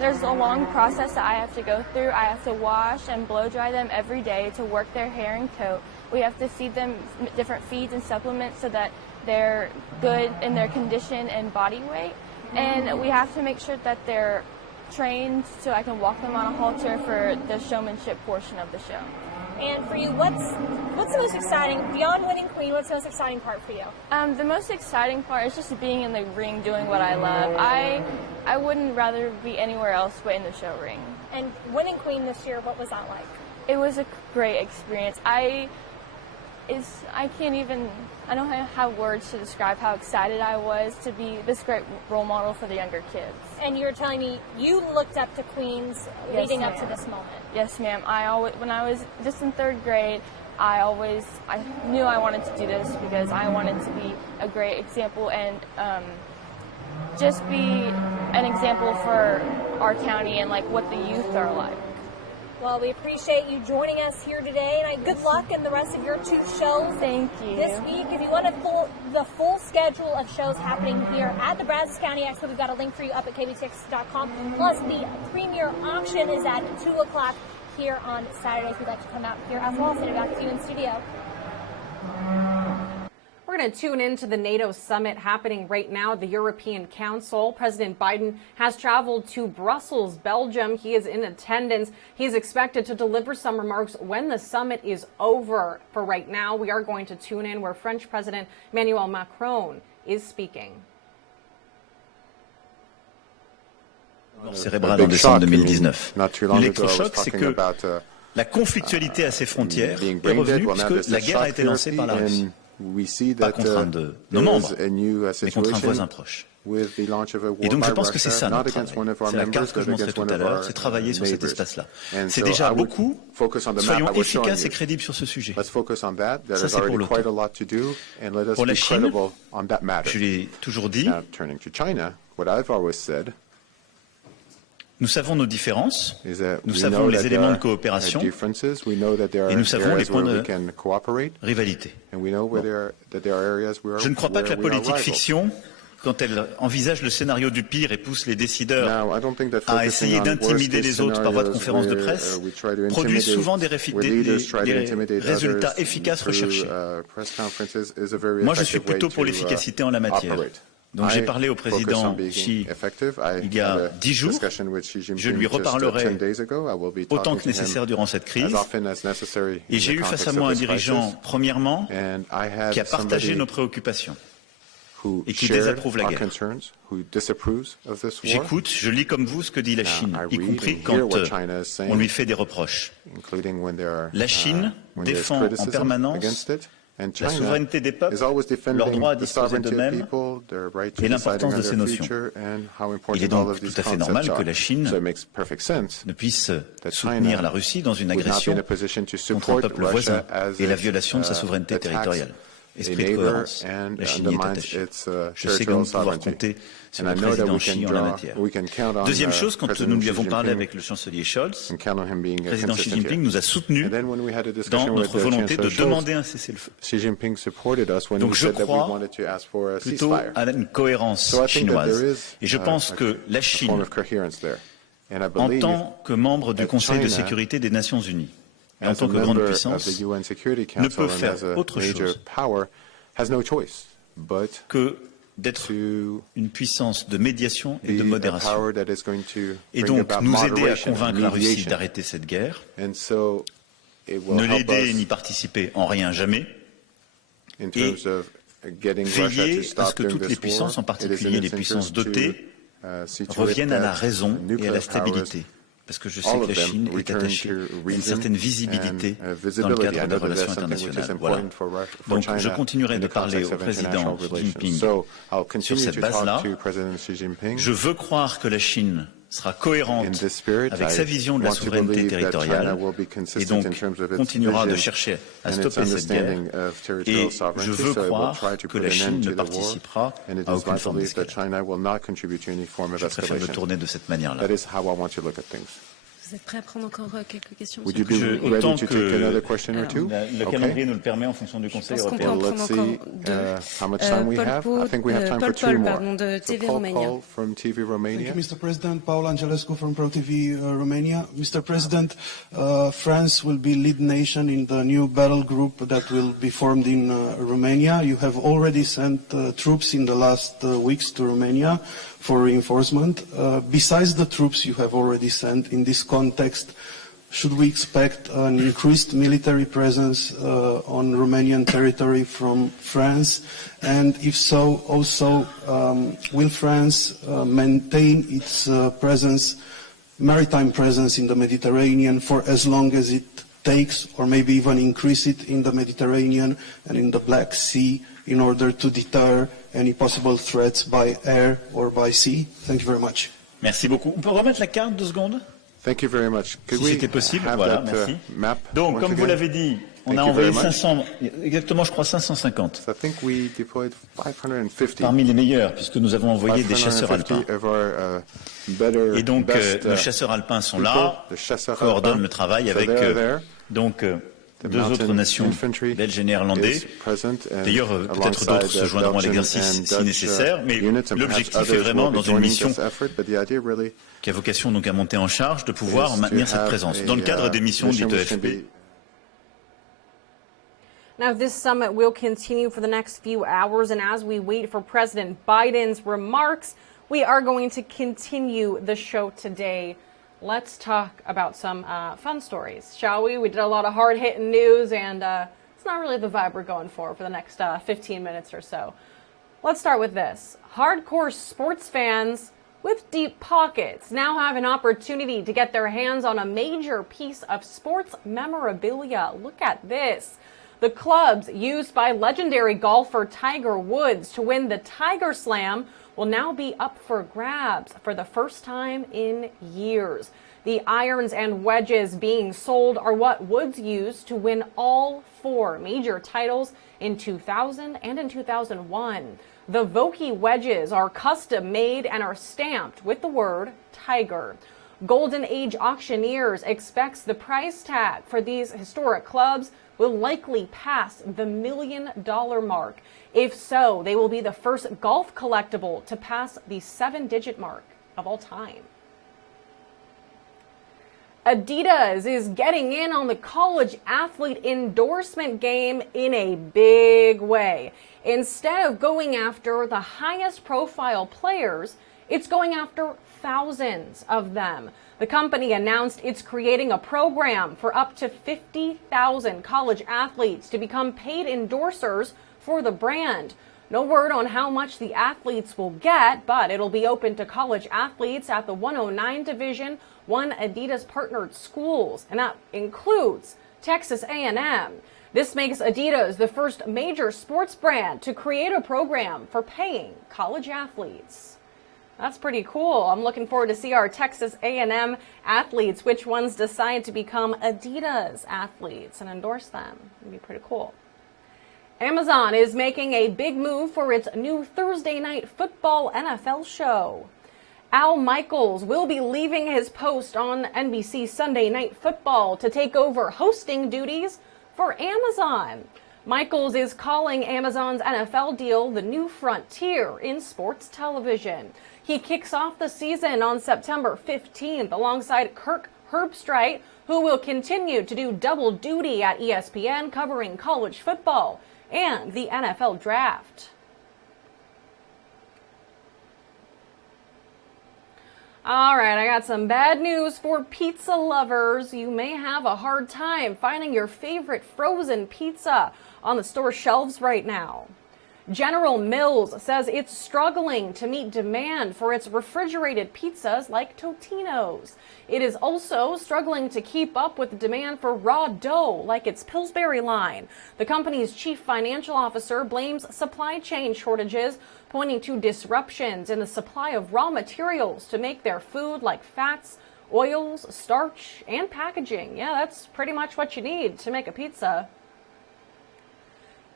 there's a long process that I have to go through. I have to wash and blow dry them every day to work their hair and coat. We have to feed them different feeds and supplements so that they're good in their condition and body weight. And we have to make sure that they're trained so I can walk them on a halter for the showmanship portion of the show. And for you, what's the most exciting, beyond winning queen, what's the most exciting part for you? The most exciting part is just being in the ring doing what I love. I wouldn't rather be anywhere else but in the show ring. And winning queen this year, what was that like? It was a great experience. I don't have words to describe how excited I was to be this great role model for the younger kids. And you're telling me you looked up to queens leading up to this moment. Yes, ma'am. When I was just in 3rd grade, I knew I wanted to do this because I wanted to be a great example and just be an example for our county and like what the youth are like. Well, we appreciate you joining us here today, and good luck in the rest of your 2 shows. Thank you. This week, if you want the full schedule of shows happening here at the Brazos County Expo, we've got a link for you up at kbtx.com. Plus, the premier auction is at 2 o'clock here on Saturday. If you'd like to come out here as well, send it back to you in studio. We're going to tune into the NATO summit happening right now at the European Council. President Biden has traveled to Brussels, Belgium. He is in attendance. He is expected to deliver some remarks when the summit is over. For right now, we are going to tune in where French President Emmanuel Macron is speaking. Cérébrale en décembre 2019. L'électrochoc, c'est que la conflictualité à ses frontières est revenue puisque la guerre a été lancée par la Russie. Pas contre un de nos membres, mais contre un voisin proche. Et donc je pense que c'est ça notre travail. C'est la carte que je montrais tout à l'heure, c'est travailler sur cet espace-là. C'est déjà beaucoup. Soyons efficaces et crédibles sur ce sujet. Ça c'est pour l'OTAN. Pour la Chine, je l'ai toujours dit, nous savons nos différences, nous savons les éléments de coopération et nous savons les points de rivalité. Je ne crois pas que la politique fiction, quand elle envisage le scénario du pire et pousse les décideurs à essayer d'intimider les autres par voie de conférence de presse, produise souvent des résultats efficaces recherchés. Moi, je suis plutôt pour l'efficacité en la matière. Donc j'ai parlé au président Xi il y a 10 jours, je lui reparlerai autant que nécessaire durant cette crise, et j'ai eu face à moi un dirigeant, premièrement, qui a partagé nos préoccupations et qui désapprouve la guerre. J'écoute, je lis comme vous ce que dit la Chine, y compris quand on lui fait des reproches. La Chine défend en permanence la souveraineté des peuples, leur droit à disposer d'eux-mêmes et l'importance de ces notions. Il est donc tout à fait normal que la Chine ne puisse soutenir la Russie dans une agression contre un peuple voisin et la violation de sa souveraineté territoriale. Esprit de cohérence. La Chine y est attachée. Je sais que nous pouvoir compter sur le président Xi en la matière. Deuxième chose, quand nous lui avons parlé avec le chancelier Scholz, le président Xi Jinping nous a soutenus dans notre volonté de demander un cessez-le-feu. Donc je crois plutôt à une cohérence chinoise. Et je pense que la Chine, en tant que membre du Conseil de sécurité des Nations Unies, et en tant que grande puissance, ne peut faire autre chose que d'être une puissance de médiation et de modération. Et donc nous aider à convaincre la Russie d'arrêter cette guerre, ne l'aider ni participer en rien jamais, et veiller à ce que toutes les puissances, en particulier les puissances dotées, reviennent à la raison et à la stabilité. parce que je sais que la Chine est attachée à une certaine visibilité dans le cadre des relations internationales. Voilà. Donc, je continuerai de parler au président Xi Jinping sur cette base-là. Je veux croire que la Chine sera cohérente avec sa vision de la souveraineté territoriale et donc continuera de chercher à stopper cette guerre. Et je veux croire que la Chine ne participera à aucune forme d'escalade. Je préfère le tourner de cette manière-là. Vous êtes prêt à prendre encore quelques questions? Autant que le calendrier nous le permet en fonction du Conseil européen. Paul de TV Romania. Thank you, Mr. President. Paul Angelescu from Pro TV Romania. Mr. President, France will be lead nation in the new battle group that will be formed in Romania. You have already sent troops in the last weeks to Romania for reinforcement. Besides the troops you have already sent, in this context, should we expect an increased military presence on Romanian territory from France? And if so, also, will France maintain its maritime presence in the Mediterranean for as long as it takes, or maybe even increase it in the Mediterranean and in the Black Sea in order to deter any possible threats by air or by sea? Thank you very much. Merci beaucoup. On peut remettre la carte 2 secondes? Thank you very much. Si c'était possible, voilà, merci. Donc, comme vous l'avez dit, on a envoyé 500, exactement, je crois 550. Parmi les meilleurs, puisque nous avons envoyé des chasseurs alpins. Et donc, nos chasseurs alpins sont là, coordonnent le travail avec donc 2 autres nations, belges et néerlandais. D'ailleurs, peut-être d'autres se joindront à l'exercice si nécessaire, mais l'objectif est vraiment, dans une mission qui a vocation donc à monter en charge, de pouvoir maintenir cette présence dans le cadre des missions dites EFP. Now, this summit will continue for the next few hours, and as we wait for President Biden's remarks, we are going to continue the show today. Let's talk about some fun stories, shall we? We did a lot of hard-hitting news, and it's not really the vibe we're going for the next 15 minutes or so. Let's start with this. Hardcore sports fans with deep pockets now have an opportunity to get their hands on a major piece of sports memorabilia. Look at this. The clubs used by legendary golfer Tiger Woods to win the Tiger Slam will now be up for grabs for the first time in years. The irons and wedges being sold are what Woods used to win all 4 major titles in 2000 and in 2001. The Vokey wedges are custom made and are stamped with the word Tiger. Golden Age Auctioneers expects the price tag for these historic clubs will likely pass the $1 million mark. If so, they will be the first golf collectible to pass the 7-digit mark of all time. Adidas is getting in on the college athlete endorsement game in a big way. Instead of going after the highest profile players, it's going after thousands of them. The company announced it's creating a program for up to 50,000 college athletes to become paid endorsers for the brand. No word on how much the athletes will get, but it'll be open to college athletes at the 109 Division I Adidas partnered schools, and that includes Texas A&M. This makes Adidas the first major sports brand to create a program for paying college athletes. That's pretty cool. I'm looking forward to see our Texas A&M athletes, which ones decide to become Adidas athletes and endorse them. It'd be pretty cool. Amazon is making a big move for its new Thursday Night Football NFL show. Al Michaels will be leaving his post on NBC Sunday Night Football to take over hosting duties for Amazon. Michaels is calling Amazon's NFL deal the new frontier in sports television. He kicks off the season on September 15th alongside Kirk Herbstreit, who will continue to do double duty at ESPN covering college football and the NFL draft. All right, I got some bad news for pizza lovers. You may have a hard time finding your favorite frozen pizza on the store shelves right now. General Mills says it's struggling to meet demand for its refrigerated pizzas like Totino's. It is also struggling to keep up with the demand for raw dough like its Pillsbury line. The company's chief financial officer blames supply chain shortages, pointing to disruptions in the supply of raw materials to make their food like fats, oils, starch, and packaging. Yeah, that's pretty much what you need to make a pizza.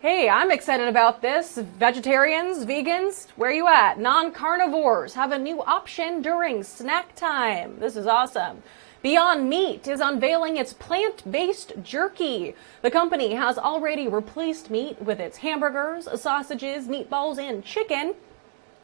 Hey, I'm excited about this. Vegetarians, vegans, where you at? Non-carnivores have a new option during snack time. This is awesome. Beyond Meat is unveiling its plant-based jerky. The company has already replaced meat with its hamburgers, sausages, meatballs, and chicken.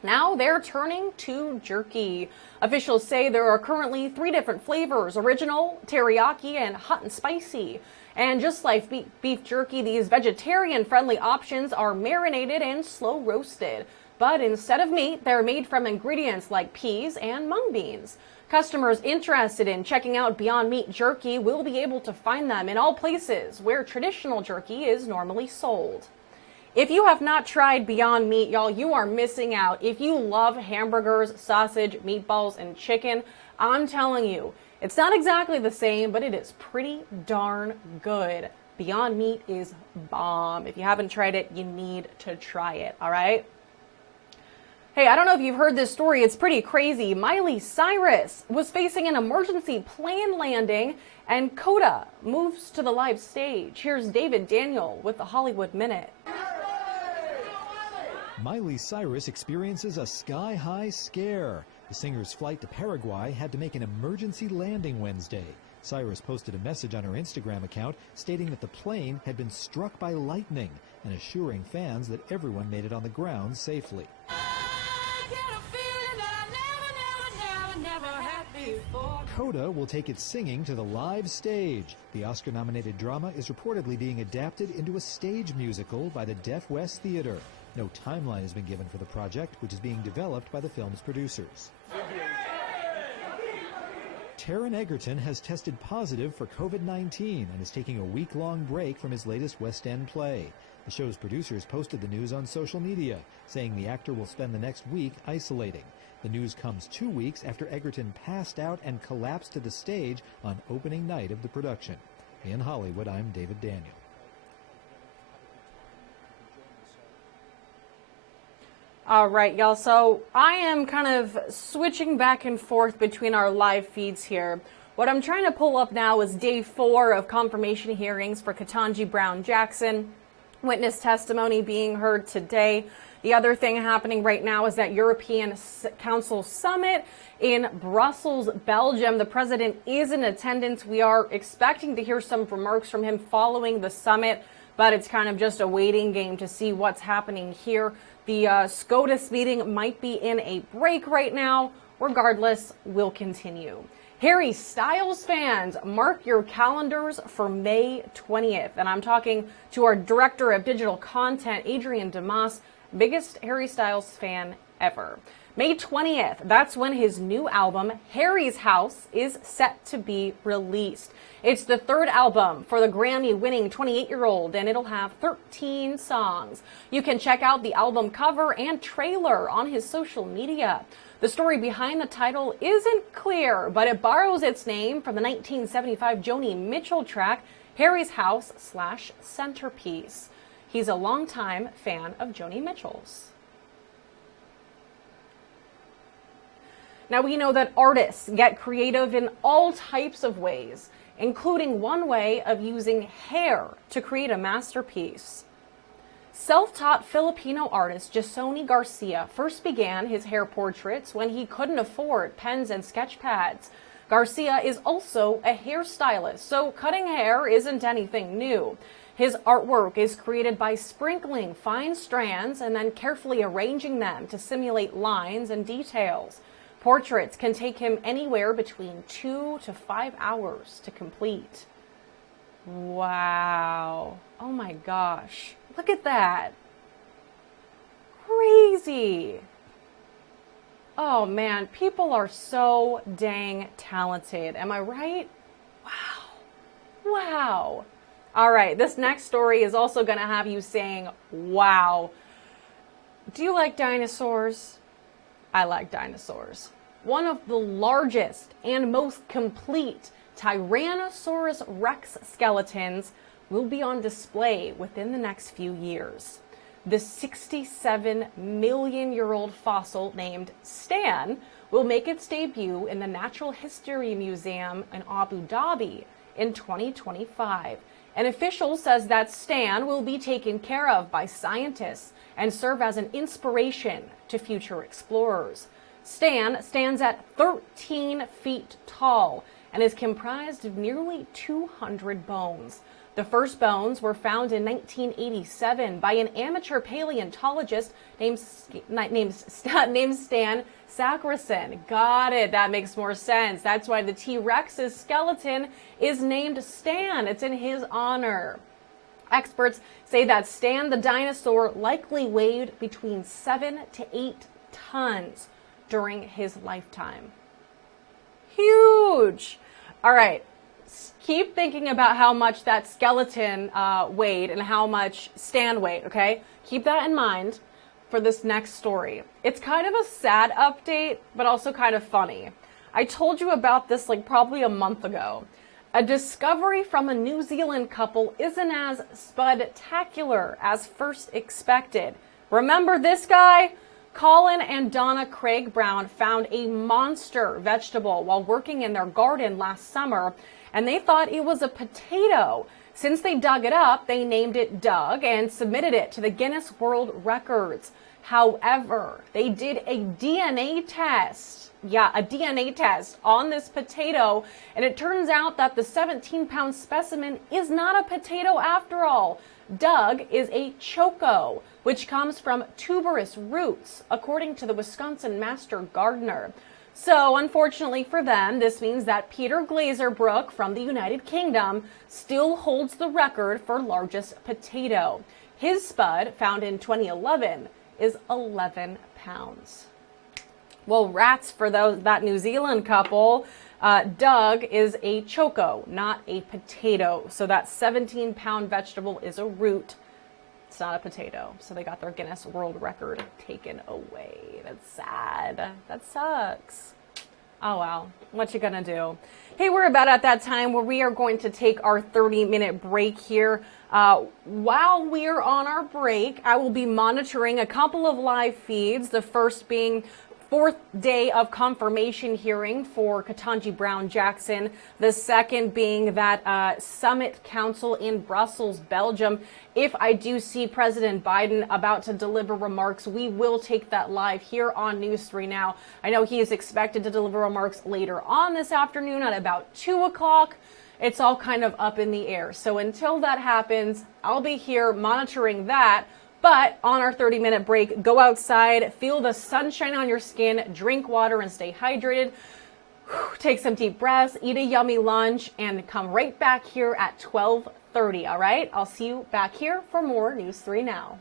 Now they're turning to jerky. Officials say there are currently 3 different flavors: original, teriyaki, and hot and spicy. And just like beef jerky, these vegetarian-friendly options are marinated and slow roasted. But instead of meat, they're made from ingredients like peas and mung beans. Customers interested in checking out Beyond Meat jerky will be able to find them in all places where traditional jerky is normally sold. If you have not tried Beyond Meat, y'all, you are missing out. If you love hamburgers, sausage, meatballs, and chicken, I'm telling you, it's not exactly the same, but it is pretty darn good. Beyond Meat is bomb. If you haven't tried it, you need to try it, all right? Hey, I don't know if you've heard this story. It's pretty crazy. Miley Cyrus was facing an emergency plane landing, and Coda moves to the live stage. Here's David Daniel with the Hollywood Minute. Miley Cyrus experiences a sky-high scare. The singer's flight to Paraguay had to make an emergency landing Wednesday. Cyrus posted a message on her Instagram account stating that the plane had been struck by lightning and assuring fans that everyone made it on the ground safely. Coda will take its singing to the live stage. The Oscar-nominated drama is reportedly being adapted into a stage musical by the Deaf West Theater. No timeline has been given for the project, which is being developed by the film's producers. Taron Egerton has tested positive for COVID-19 and is taking a week-long break from his latest West End play. The show's producers posted the news on social media, saying the actor will spend the next week isolating. The news comes 2 weeks after Egerton passed out and collapsed to the stage on opening night of the production. In Hollywood, I'm David Daniel. All right, y'all. So I am kind of switching back and forth between our live feeds here. What I'm trying to pull up now is day 4 of confirmation hearings for Ketanji Brown Jackson. Witness testimony being heard today. The other thing happening right now is that European Council Summit in Brussels, Belgium. The president is in attendance. We are expecting to hear some remarks from him following the summit, but it's kind of just a waiting game to see what's happening here. The SCOTUS meeting might be in a break right now. Regardless, we'll continue. Harry Styles fans, mark your calendars for May 20th. And I'm talking to our director of digital content, Adrian DeMoss, biggest Harry Styles fan ever. May 20th, that's when his new album, Harry's House, is set to be released. It's the 3rd album for the Grammy-winning 28-year-old, and it'll have 13 songs. You can check out the album cover and trailer on his social media. The story behind the title isn't clear, but it borrows its name from the 1975 Joni Mitchell track, Harry's House / Centerpiece. He's a longtime fan of Joni Mitchell's. Now, we know that artists get creative in all types of ways, including one way of using hair to create a masterpiece. Self-taught Filipino artist Josoni Garcia first began his hair portraits when he couldn't afford pens and sketch pads. Garcia is also a hairstylist, so cutting hair isn't anything new. His artwork is created by sprinkling fine strands and then carefully arranging them to simulate lines and details. Portraits can take him anywhere between 2 to 5 hours to complete. Wow. Oh my gosh. Look at that. Crazy. Oh man, people are so dang talented. Am I right? Wow. Wow. All right, this next story is also going to have you saying, wow. Do you like dinosaurs? I like dinosaurs. One of the largest and most complete Tyrannosaurus Rex skeletons will be on display within the next few years. The 67-million-year-old fossil named Stan will make its debut in the Natural History Museum in Abu Dhabi in 2025. An official says that Stan will be taken care of by scientists and serve as an inspiration to future explorers. Stan stands at 13 feet tall and is comprised of nearly 200 bones. The first bones were found in 1987 by an amateur paleontologist named Stan Sacrison. Got it. That makes more sense. That's why the T-Rex's skeleton is named Stan. It's in his honor. Experts say that Stan the dinosaur likely weighed between 7 to 8 tons during his lifetime. Huge. All right. Keep thinking about how much that skeleton weighed and how much Stan weighed, okay? Keep that in mind for this next story. It's kind of a sad update, but also kind of funny. I told you about this like probably a month ago. A discovery from a New Zealand couple isn't as spectacular as first expected. Remember this guy? Colin and Donna Craig Brown found a monster vegetable while working in their garden last summer, and they thought it was a potato. Since they dug it up, they named it Doug and submitted it to the Guinness World Records. However, they did a DNA test. Yeah, a DNA test on this potato, and it turns out that the 17-pound specimen is not a potato after all. Doug is a choco, which comes from tuberous roots, according to the Wisconsin Master Gardener. So, unfortunately for them, this means that Peter Glazerbrook from the United Kingdom still holds the record for largest potato. His spud, found in 2011, is 11 pounds. Well, rats for that New Zealand couple. Doug is a choco, not a potato. So that 17-pound vegetable is a root. It's not a potato. So they got their Guinness World Record taken away. That's sad. That sucks. Oh, well. What you gonna do? Hey, we're about at that time where we are going to take our 30-minute break here. While we're on our break, I will be monitoring a couple of live feeds. The first being fourth day of confirmation hearing for Ketanji Brown Jackson. The second being that summit council in Brussels, Belgium. If I do see President Biden about to deliver remarks, we will take that live here on News 3 Now. I know he is expected to deliver remarks later on this afternoon at about 2 o'clock. It's all kind of up in the air. So until that happens, I'll be here monitoring that. But on our 30-minute break, go outside, feel the sunshine on your skin, drink water and stay hydrated, take some deep breaths, eat a yummy lunch, and come right back here at 12:30, all right? I'll see you back here for more News 3 Now.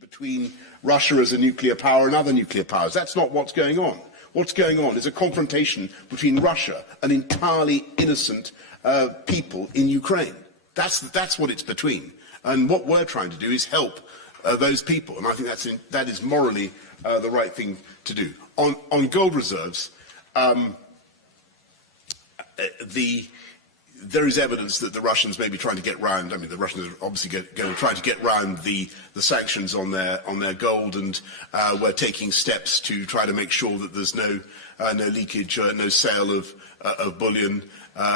between Russia as a nuclear power and other nuclear powers. That's not what's going on. What's going on is a confrontation between Russia and entirely innocent people in Ukraine. That's what it's between. And what we're trying to do is help those people. And I think that is morally the right thing to do. On gold reserves, there is evidence that the Russians may be trying to get round. I mean, the Russians are obviously going to try to get round the sanctions on their gold, and we're taking steps to try to make sure that there's no leakage, no sale of bullion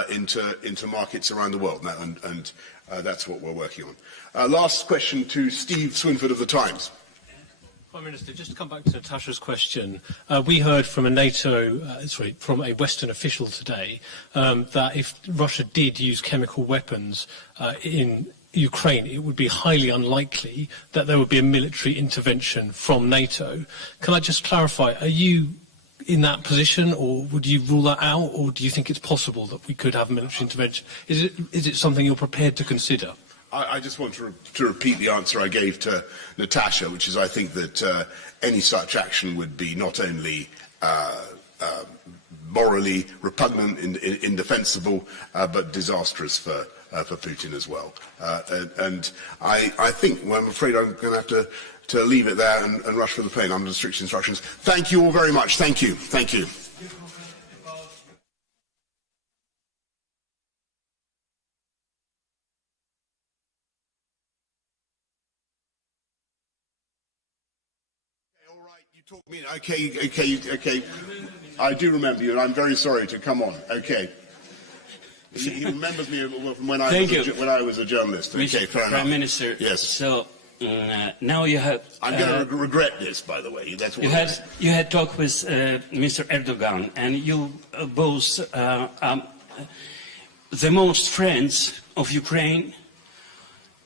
into markets around the world. Now, and that's what we're working on. Last question to Steve Swinford of the Times. Prime Minister, just to come back to Natasha's question, we heard from from a Western official today that if Russia did use chemical weapons in Ukraine, it would be highly unlikely that there would be a military intervention from NATO. Can I just clarify, are you in that position, or would you rule that out, or do you think it's possible that we could have a military intervention? Is it something you're prepared to consider? I just want to repeat the answer I gave to Natasha, which is I think that any such action would be not only morally repugnant, indefensible, but disastrous for Putin as well. And I think, well, I'm afraid I'm going to have to leave it there and rush for the plane under strict instructions. Thank you all very much. Thank you. Thank you. Okay. I do remember you, and I'm very sorry to come on. Okay. He remembers me from when I was a journalist. Okay, fair enough. Prime Minister. Yes. So now you have. I'm going to regret this, by the way. That's what you had talk with Mr. Erdogan, and you both the most friends of Ukraine,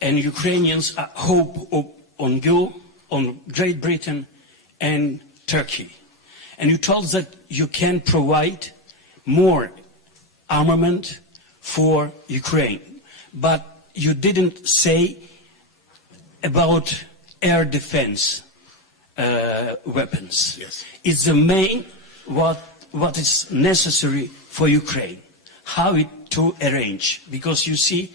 and Ukrainians hope on you, on Great Britain, and Turkey. And you told that you can provide more armament for Ukraine. But you didn't say about air defense weapons. Yes. It's the main what is necessary for Ukraine. How it to arrange. Because you see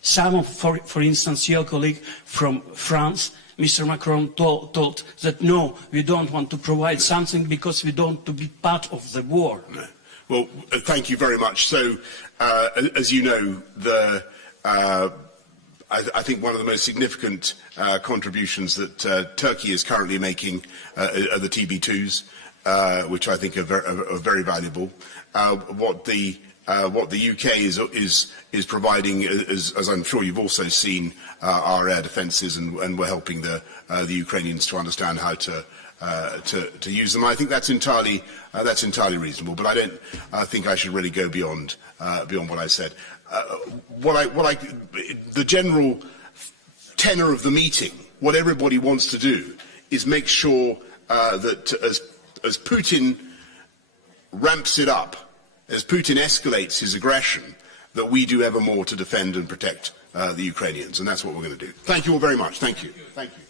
some of, for instance, your colleague from France, Mr. Macron told that no, we don't want to provide something because we don't want to be part of the war. No. Well, thank you very much. So, as you know, I think one of the most significant contributions that Turkey is currently making are the TB2s, which I think are very valuable. What the UK is providing, as I'm sure you've also seen, are air defences, and we're helping the Ukrainians to understand how to use them. I think that's entirely reasonable, but I don't think I should really go beyond what I said. The general tenor of the meeting, what everybody wants to do, is make sure that as Putin ramps it up, as Putin escalates his aggression, that we do ever more to defend and protect the Ukrainians, and that's what we're going to do. Thank you all very much. Thank you. Thank you.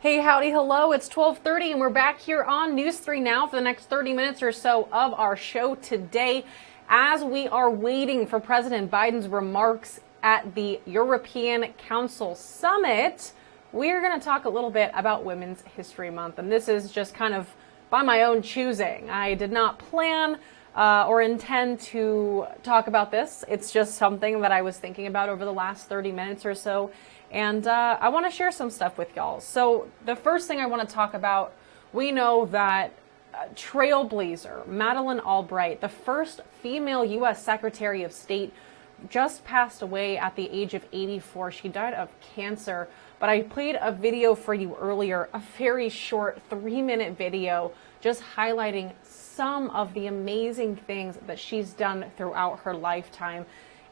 Hey, howdy, hello. It's 12:30 and we're back here on News 3 Now for the next 30 minutes or so of our show today as we are waiting for President Biden's remarks at the European Council Summit. We're going to talk a little bit about Women's History Month, and this is just kind of by my own choosing. I did not plan or intend to talk about this. It's just something that I was thinking about over the last 30 minutes or so, and I want to share some stuff with y'all. So the first thing I want to talk about, we know that trailblazer Madeleine Albright, the first female U.S. Secretary of State, just passed away at the age of 84. She died of cancer. But I played a video for you earlier, a very short 3-minute video, just highlighting some of the amazing things that she's done throughout her lifetime.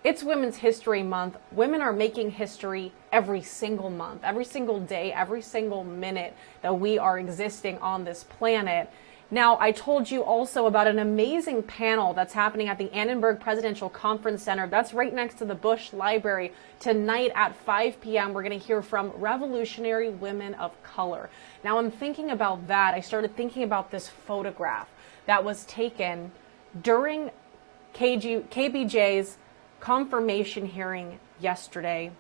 It's Women's History Month. Women are making history every single month, every single day, every single minute that we are existing on this planet. Now, I told you also about an amazing panel that's happening at the Edinburgh Presidential Conference Center. That's right next to the Bush Library. Tonight at 5 p.m., we're going to hear from revolutionary women of color. Now, I'm thinking about that. I started thinking about this photograph that was taken during KBJ's confirmation hearing yesterday.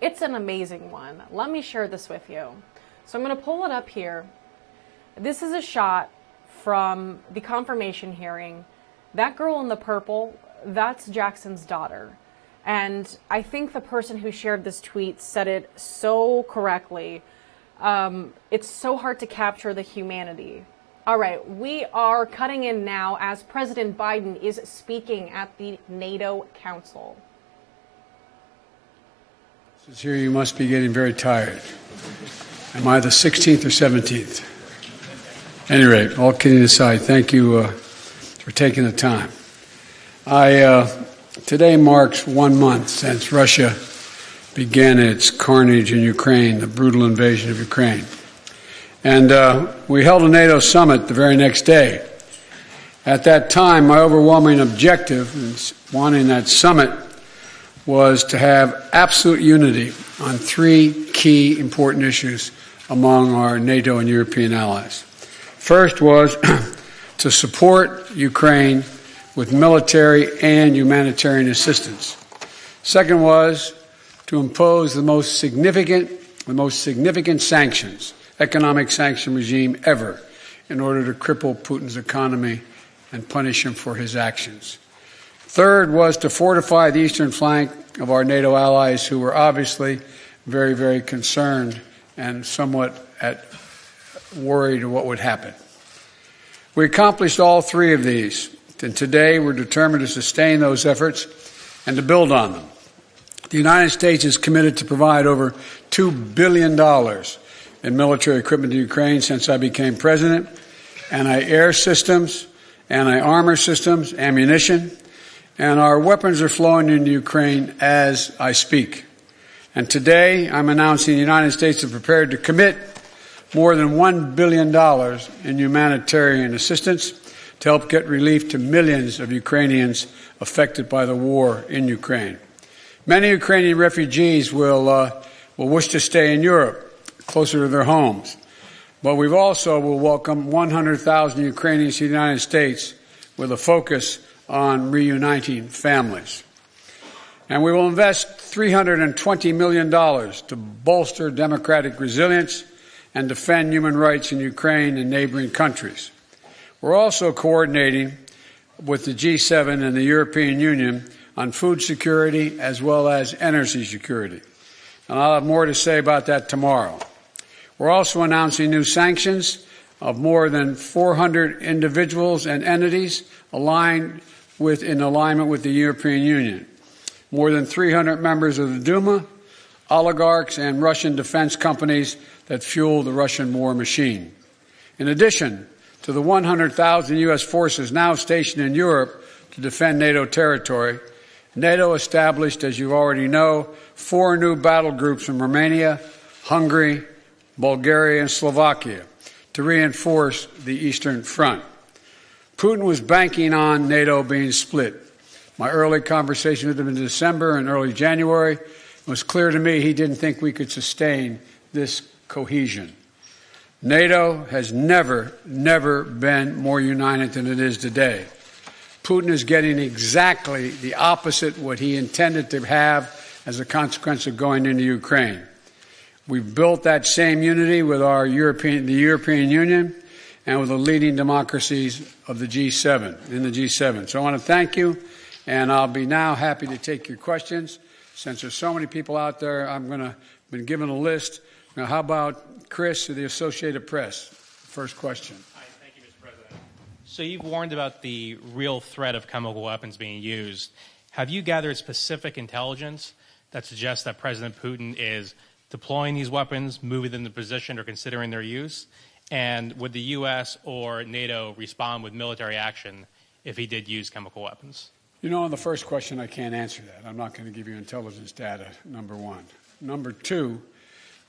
It's an amazing one. Let me share this with you. So I'm going to pull it up here. This is a shot from the confirmation hearing. That girl in the purple, that's Jackson's daughter. And I think the person who shared this tweet said it so correctly. It's so hard to capture the humanity. All right, we are cutting in now as President Biden is speaking at the NATO Council. Since here you must be getting very tired. Am I the 16th or 17th? At any rate, all kidding aside, thank you for taking the time. Today marks 1 month since Russia began its carnage in Ukraine, the brutal invasion of Ukraine. And we held a NATO summit the very next day. At that time, my overwhelming objective in wanting that summit was to have absolute unity on 3 key important issues among our NATO and European allies. First was to support Ukraine with military and humanitarian assistance. Second was to impose the most significant sanctions, economic sanction regime ever, in order to cripple Putin's economy and punish him for his actions. Third was to fortify the eastern flank of our NATO allies, who were obviously very, very concerned and somewhat worried what would happen. We accomplished all 3 of these, and today we're determined to sustain those efforts and to build on them. The United States is committed to provide over $2 billion in military equipment to Ukraine since I became president: anti-air systems, anti-armor systems, ammunition, and our weapons are flowing into Ukraine as I speak. And today I'm announcing the United States is prepared to commit more than $1 billion in humanitarian assistance to help get relief to millions of Ukrainians affected by the war in Ukraine. Many Ukrainian refugees will wish to stay in Europe, closer to their homes. But we also will welcome 100,000 Ukrainians to the United States with a focus on reuniting families. And we will invest $320 million to bolster democratic resilience and defend human rights in Ukraine and neighboring countries. We're also coordinating with the G7 and the European Union on food security as well as energy security. And I'll have more to say about that tomorrow. We're also announcing new sanctions of more than 400 individuals and entities in alignment with the European Union. More than 300 members of the Duma, oligarchs, and Russian defense companies that fuel the Russian war machine. In addition to the 100,000 U.S. forces now stationed in Europe to defend NATO territory, NATO established, as you already know, 4 new battle groups in Romania, Hungary, Bulgaria, and Slovakia to reinforce the Eastern Front. Putin was banking on NATO being split. My early conversation with him in December and early January, it was clear to me he didn't think we could sustain this cohesion. NATO has never been more united than it is today. Putin is getting exactly the opposite what he intended to have as a consequence of going into Ukraine. We've built that same unity with the European Union and with the leading democracies of the G7, in the G7. So I want to thank you, and I'll be now happy to take your questions. Since there's so many people out there, been given a list. Now, how about Chris of the Associated Press? First question. Hi, thank you, Mr. President. So you've warned about the real threat of chemical weapons being used. Have you gathered specific intelligence that suggests that President Putin is deploying these weapons, moving them to position, or considering their use? And would the U.S. or NATO respond with military action if he did use chemical weapons? You know, on the first question, I can't answer that. I'm not going to give you intelligence data, number one. Number two,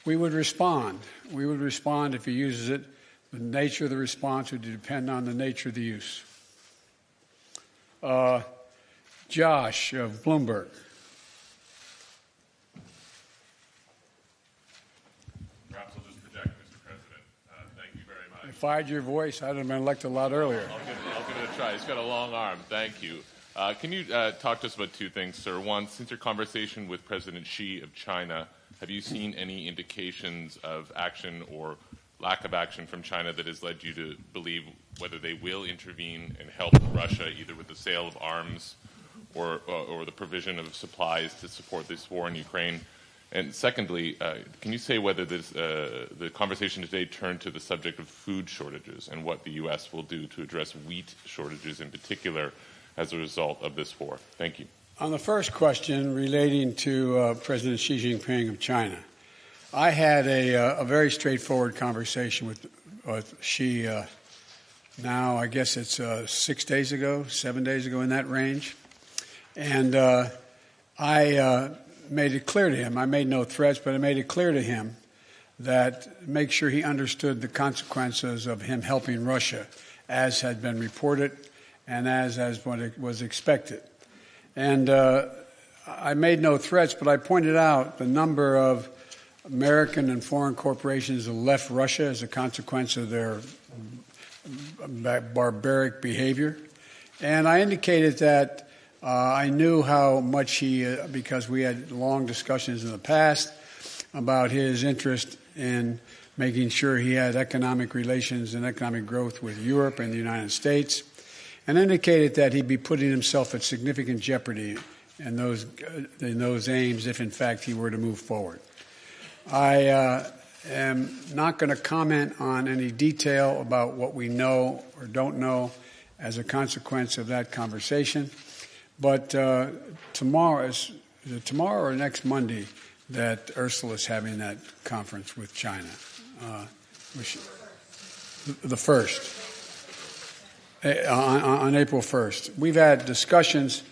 we would respond. We would respond if he uses it. The nature of the response would depend on the nature of the use. Josh of Bloomberg. Perhaps I'll just project, Mr. President. Thank you very much. If I had your voice, I'd have been elected a lot earlier. I'll give it a try. He's got a long arm. Thank you. Can you talk to us about two things, sir? One, since your conversation with President Xi of China, have you seen any indications of action or lack of action from China that has led you to believe whether they will intervene and help Russia, either with the sale of arms or the provision of supplies to support this war in Ukraine? And secondly, can you say whether the conversation today turned to the subject of food shortages and what the U.S. will do to address wheat shortages in particular as a result of this war? Thank you. On the first question relating to President Xi Jinping of China, I had a very straightforward conversation with Xi now, I guess it's 7 days ago, in that range. And I made it clear to him, I made no threats, but I made it clear to him that make sure he understood the consequences of him helping Russia, as had been reported and as what it was expected. And I made no threats, but I pointed out the number of American and foreign corporations that left Russia as a consequence of their barbaric behavior. And I indicated that I knew how much he, because we had long discussions in the past about his interest in making sure he had economic relations and economic growth with Europe and the United States, and indicated that he'd be putting himself at significant jeopardy in those aims if, in fact, he were to move forward. I am not going to comment on any detail about what we know or don't know as a consequence of that conversation, but tomorrow or next Monday that Ursula is having that conference with China, the first. On April 1st. We've had discussions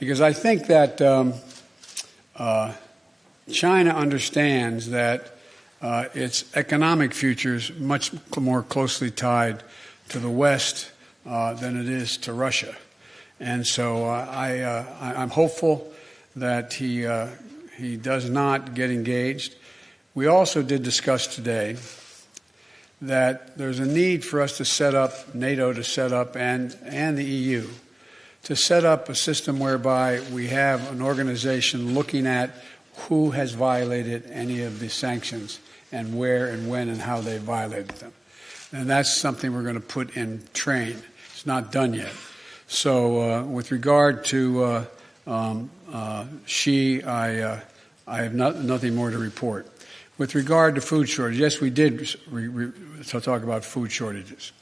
because I think that China understands that its economic future is much more closely tied to the West than it is to Russia. And so I'm hopeful that he does not get engaged. We also did discuss today that there's a need for us to set up, NATO to set up, and the EU, to set up a system whereby we have an organization looking at who has violated any of the sanctions and where and when and how they violated them. And that's something we're going to put in train. It's not done yet. So with regard to Xi, I have nothing more to report. With regard to food shortages, yes, we did talk about food shortages.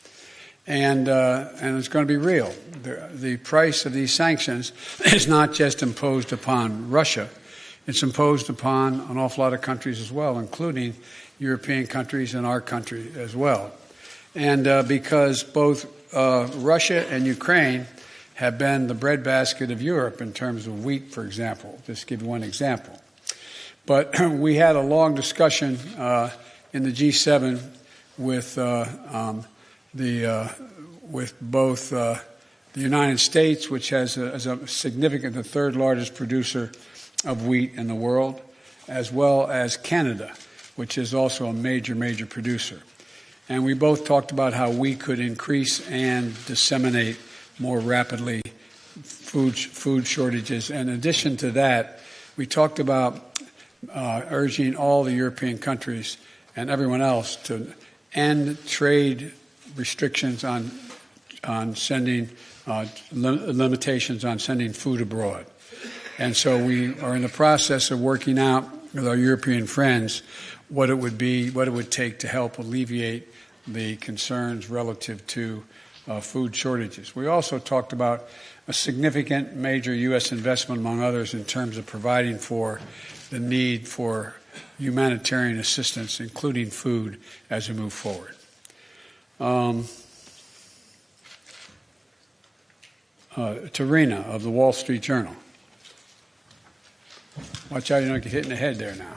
And it's going to be real. The price of these sanctions is not just imposed upon Russia. It's imposed upon an awful lot of countries as well, including European countries and our country as well. And because both Russia and Ukraine have been the breadbasket of Europe in terms of wheat, for example, just to give you one example. But we had a long discussion in the G7 with both the United States, which has a significant, the third largest producer of wheat in the world, as well as Canada, which is also a major producer. And we both talked about how we could increase and disseminate more rapidly food shortages. And in addition to that, we talked about urging all the European countries and everyone else to end trade restrictions on sending limitations on sending food abroad. And so we are in the process of working out with our European friends what it would take to help alleviate the concerns relative to food shortages. We also talked about a significant major U.S. investment, among others, in terms of providing for the need for humanitarian assistance, including food, as we move forward. Tarina of the Wall Street Journal. Watch out, you don't get hit in the head there now.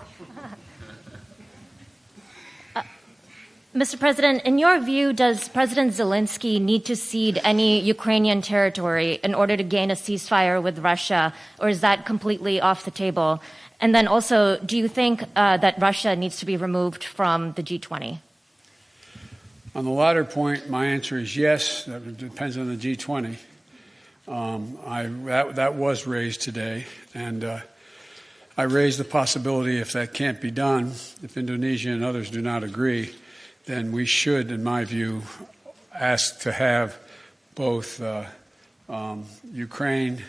Mr. President, in your view, does President Zielinski need to cede any Ukrainian territory in order to gain a ceasefire with Russia, or is that completely off the table? And then also, do you think that Russia needs to be removed from the G20? On the latter point, my answer is yes. That depends on the G20. That was raised today, and I raised the possibility, if that can't be done, if Indonesia and others do not agree, then we should, in my view, ask to have both Ukraine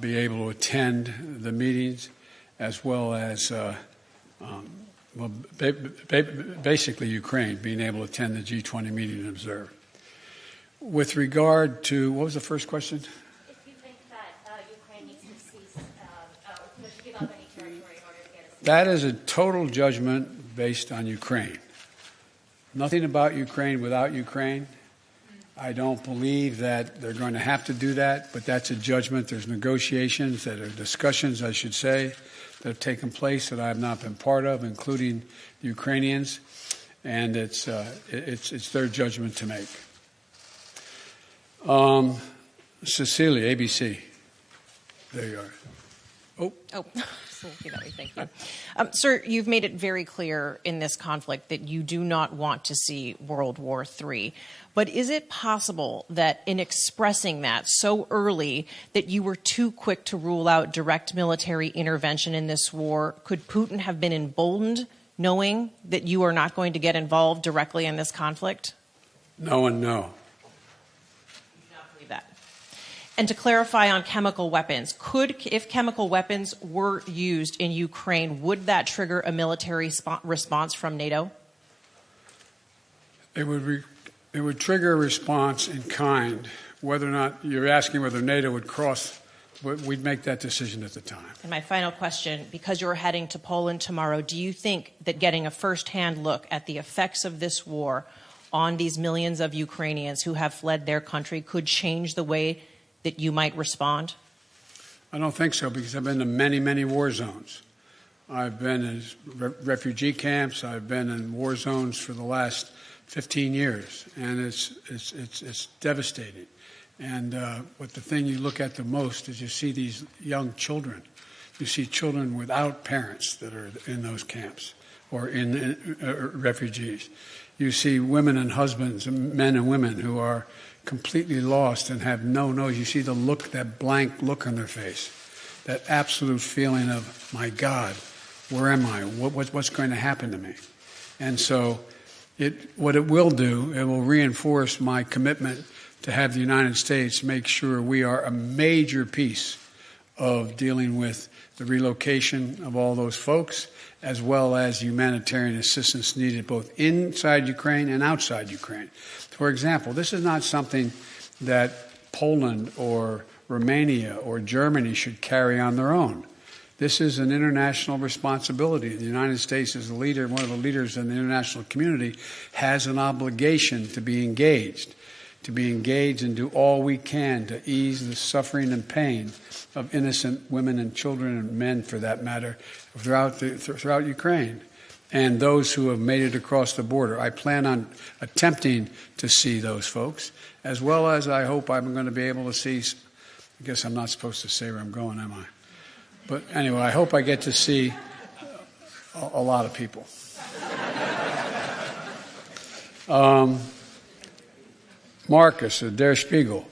be able to attend the meetings, as well as basically Ukraine being able to attend the G20 meeting and observe. With regard to, what was the first question? If you think that Ukraine needs to cease, to give up any territory in order to get a ceasefire. That is a total judgment based on Ukraine. Nothing about Ukraine without Ukraine. I don't believe that they're going to have to do that, but that's a judgment. There's negotiations, that are discussions, I should say, that have taken place that I have not been part of, including the Ukrainians, and it's their judgment to make. Cecilia, ABC. There you are. Oh. Thank you. Sir, you've made it very clear in this conflict that you do not want to see World War III. But is it possible that in expressing that so early that you were too quick to rule out direct military intervention in this war? Could Putin have been emboldened knowing that you are not going to get involved directly in this conflict? No and no. And to clarify on chemical weapons, if chemical weapons were used in Ukraine, would that trigger a military response from NATO? It would trigger a response in kind. Whether or not you're asking whether NATO would cross, we'd make that decision at the time. And my final question, because you're heading to Poland tomorrow, do you think that getting a first-hand look at the effects of this war on these millions of Ukrainians who have fled their country could change the way that you might respond? I don't think so, because I've been to many, many war zones. I've been in refugee camps. I've been in war zones for the last 15 years, and it's devastating. And but the thing you look at the most is you see these young children. You see children without parents that are in those camps or in refugees. You see women and husbands, men and women who are completely lost and have no. You see the look, that blank look on their face, that absolute feeling of, my God, where am I? What's going to happen to me? And so what it will do, it will reinforce my commitment to have the United States make sure we are a major piece of dealing with the relocation of all those folks, as well as humanitarian assistance needed both inside Ukraine and outside Ukraine. For example, this is not something that Poland or Romania or Germany should carry on their own. This is an international responsibility. The United States, as a leader, one of the leaders in the international community, has an obligation to be engaged and do all we can to ease the suffering and pain of innocent women and children and men, for that matter, throughout Ukraine, and those who have made it across the border. I plan on attempting to see those folks, as well as I hope I'm going to be able to see, I guess I'm not supposed to say where I'm going, am I? But anyway, I hope I get to see a lot of people. Marcus of Der Spiegel.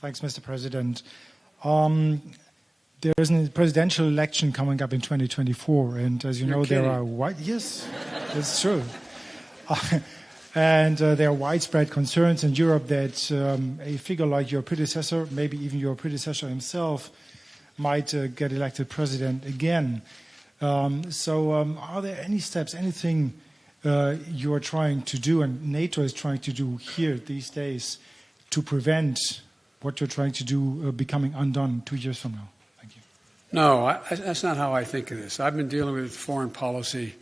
Thanks, Mr. President. There is a presidential election coming up in 2024, and as you know, there are yes, it's true. And there are widespread concerns in Europe that a figure like your predecessor, maybe even your predecessor himself, might get elected president again. So are there any steps, anything you are trying to do and NATO is trying to do here these days to prevent what you're trying to do becoming undone 2 years from now? Thank you. No, that's not how I think of this. I've been dealing with foreign policy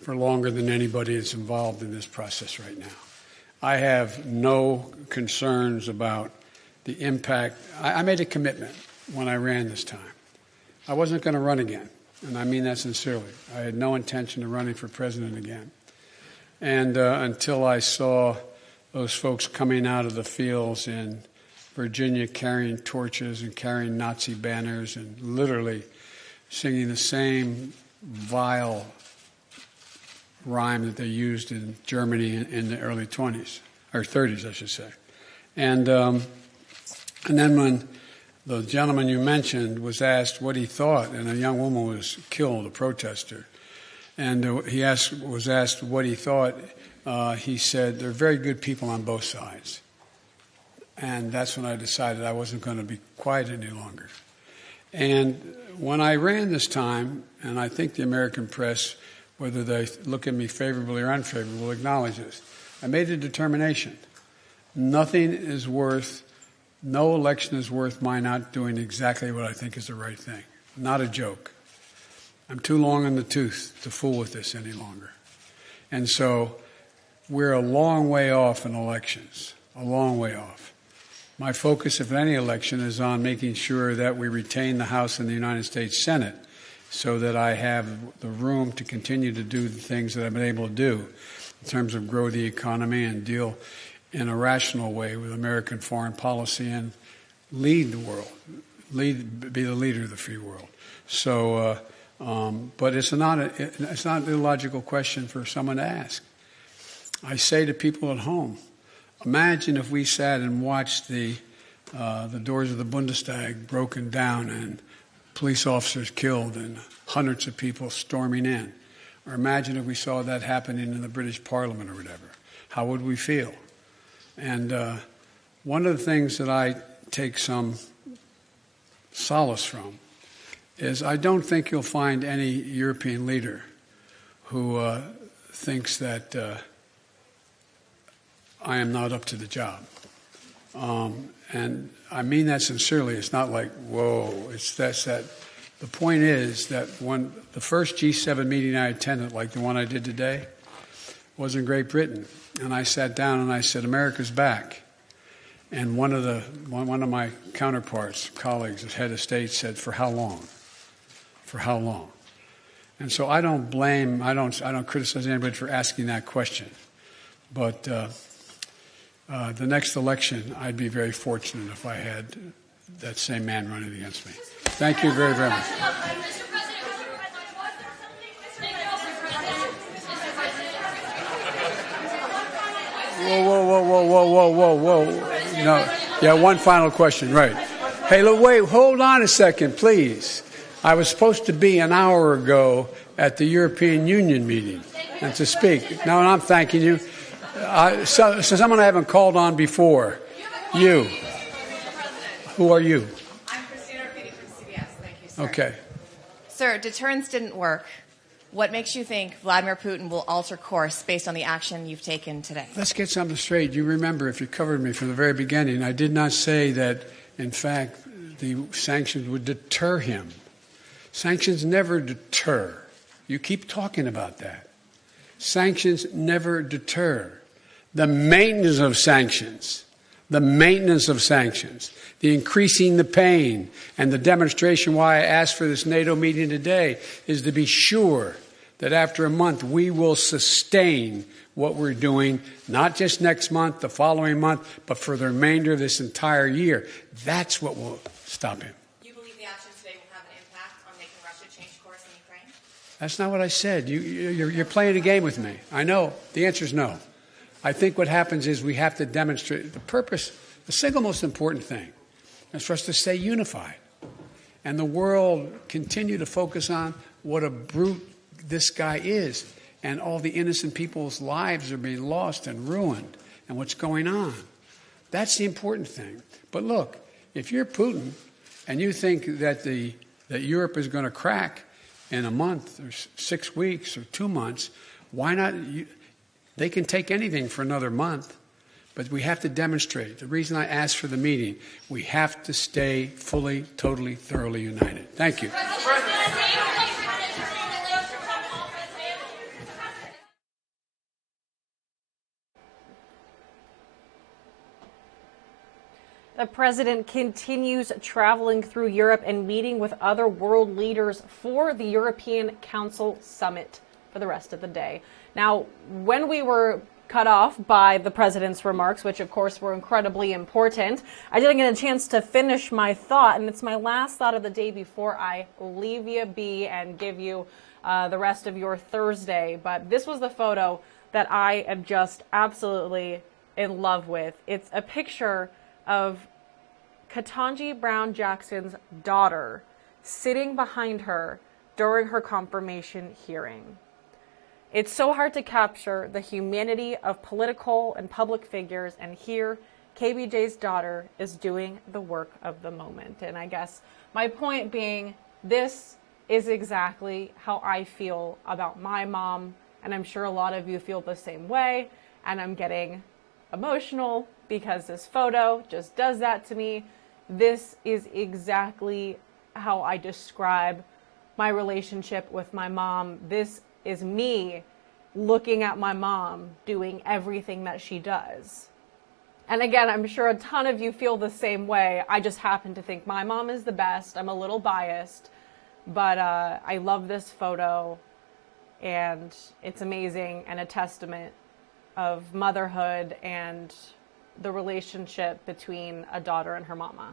for longer than anybody that's involved in this process right now. I have no concerns about the impact. I made a commitment when I ran this time. I wasn't going to run again, and I mean that sincerely. I had no intention of running for president again. And until I saw those folks coming out of the fields in Virginia carrying torches and carrying Nazi banners and literally singing the same vile rhyme that they used in Germany in the early 20s, or 30s, I should say. And then when the gentleman you mentioned was asked what he thought, and a young woman was killed, a protester, and he was asked what he thought, he said, "There are very good people on both sides." And that's when I decided I wasn't going to be quiet any longer. And when I ran this time, and I think the American press, whether they look at me favorably or unfavorably, will acknowledge this, I made a determination. No election is worth my not doing exactly what I think is the right thing. Not a joke. I'm too long in the tooth to fool with this any longer. And so we're a long way off in elections, a long way off. My focus, if any election, is on making sure that we retain the House and the United States Senate so that I have the room to continue to do the things that I've been able to do in terms of grow the economy and deal in a rational way with American foreign policy and lead the world, be the leader of the free world. So, but it's not an illogical question for someone to ask. I say to people at home, imagine if we sat and watched the doors of the Bundestag broken down and police officers killed and hundreds of people storming in. Or imagine if we saw that happening in the British Parliament or whatever. How would we feel? And one of the things that I take some solace from is I don't think you'll find any European leader who thinks that I am not up to the job. And I mean that sincerely. It's not like, whoa, that. The point is that when the first G7 meeting I attended, like the one I did today, was in Great Britain. And I sat down and I said, America's back. And one of my counterparts, colleagues, as head of state, said, for how long? For how long? And so I don't criticize anybody for asking that question. But the next election, I'd be very fortunate if I had that same man running against me. Thank you very, very much. Whoa. No. Yeah, one final question, right. Hey, look, wait, hold on a second, please. I was supposed to be an hour ago at the European Union meeting and to speak. No, and I'm thanking you. So someone I haven't called on before. You. Who are you? I'm Christina Arcady from CBS. Thank you, sir. Okay. Sir, deterrence didn't work. What makes you think Vladimir Putin will alter course based on the action you've taken today? Let's get something straight. You remember, if you covered me from the very beginning, I did not say that, in fact, the sanctions would deter him. Sanctions never deter. You keep talking about that. Sanctions never deter. The maintenance of sanctions, the increasing the pain, and the demonstration why I asked for this NATO meeting today is to be sure that after a month we will sustain what we're doing, not just next month, the following month, but for the remainder of this entire year. That's what will stop him. Do you believe the action today will have an impact on making That's not what I said. You're playing a game with me. I know. The answer is no. I think what happens is we have to demonstrate the purpose. The single most important thing is for us to stay unified. And the world continue to focus on what a brute this guy is. And all the innocent people's lives are being lost and ruined. And what's going on. That's the important thing. But look, if you're Putin and you think that that Europe is going to crack in a month or 6 weeks or 2 months, why not? They can take anything for another month. But we have to demonstrate. The reason I asked for the meeting, we have to stay fully, totally, thoroughly united. Thank you. The president continues traveling through Europe and meeting with other world leaders for the European Council summit for the rest of the day. Now, when we were cut off by the president's remarks, which of course were incredibly important, I didn't get a chance to finish my thought, and it's my last thought of the day before I leave you be and give you the rest of your Thursday. But this was the photo that I am just absolutely in love with. It's a picture of Ketanji Brown Jackson's daughter sitting behind her during her confirmation hearing. It's so hard to capture the humanity of political and public figures, and here KBJ's daughter is doing the work of the moment. And I guess my point being, this is exactly how I feel about my mom, and I'm sure a lot of you feel the same way, and I'm getting emotional because this photo just does that to me. This is exactly how I describe my relationship with my mom. This is me looking at my mom doing everything that she does. And again, I'm sure a ton of you feel the same way. I just happen to think my mom is the best. I'm a little biased, but I love this photo, and it's amazing and a testament of motherhood and the relationship between a daughter and her mama.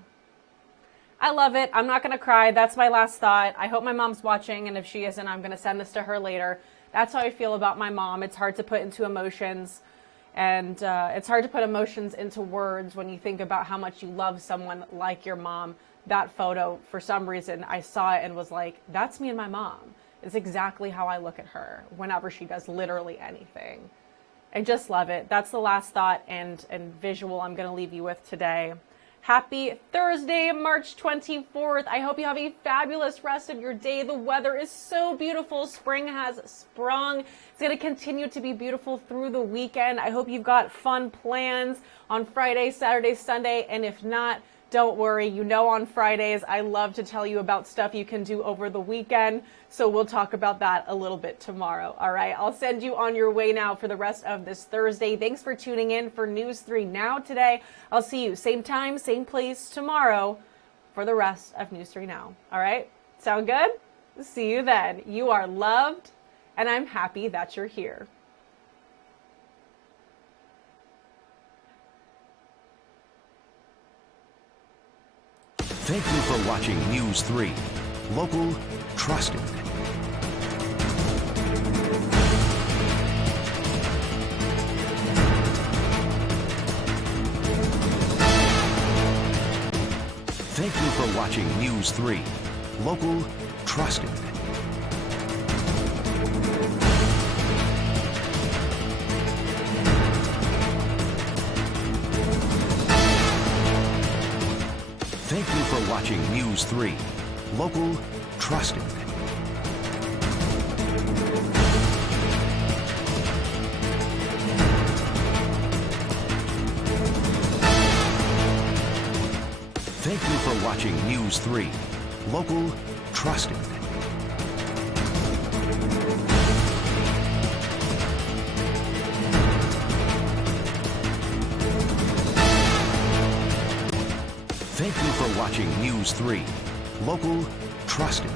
I love it. I'm not going to cry. That's my last thought. I hope my mom's watching, and if she isn't, I'm going to send this to her later. That's how I feel about my mom. It's hard to put into emotions, and it's hard to put emotions into words when you think about how much you love someone like your mom. That photo, for some reason, I saw it and was like, that's me and my mom. It's exactly how I look at her whenever she does literally anything. I just love it. That's the last thought and visual I'm going to leave you with today. Happy Thursday, March 24th. I hope you have a fabulous rest of your day. The weather is so beautiful. Spring has sprung. It's going to continue to be beautiful through the weekend. I hope you've got fun plans on Friday, Saturday, Sunday, and if not, don't worry. You know, on Fridays, I love to tell you about stuff you can do over the weekend. So we'll talk about that a little bit tomorrow. All right, I'll send you on your way now for the rest of this Thursday. Thanks for tuning in for News 3 Now today. I'll see you same time, same place tomorrow for the rest of News 3 Now. All right, sound good? See you then. You are loved, and I'm happy that you're here. Thank you for watching News 3. Local, trusted. Thank you for watching News 3. Local, trusted. Thank you for watching News 3. Local, trusted. Thank you for watching News 3. Local, trusted. Thank you for watching News 3. Local, trusted.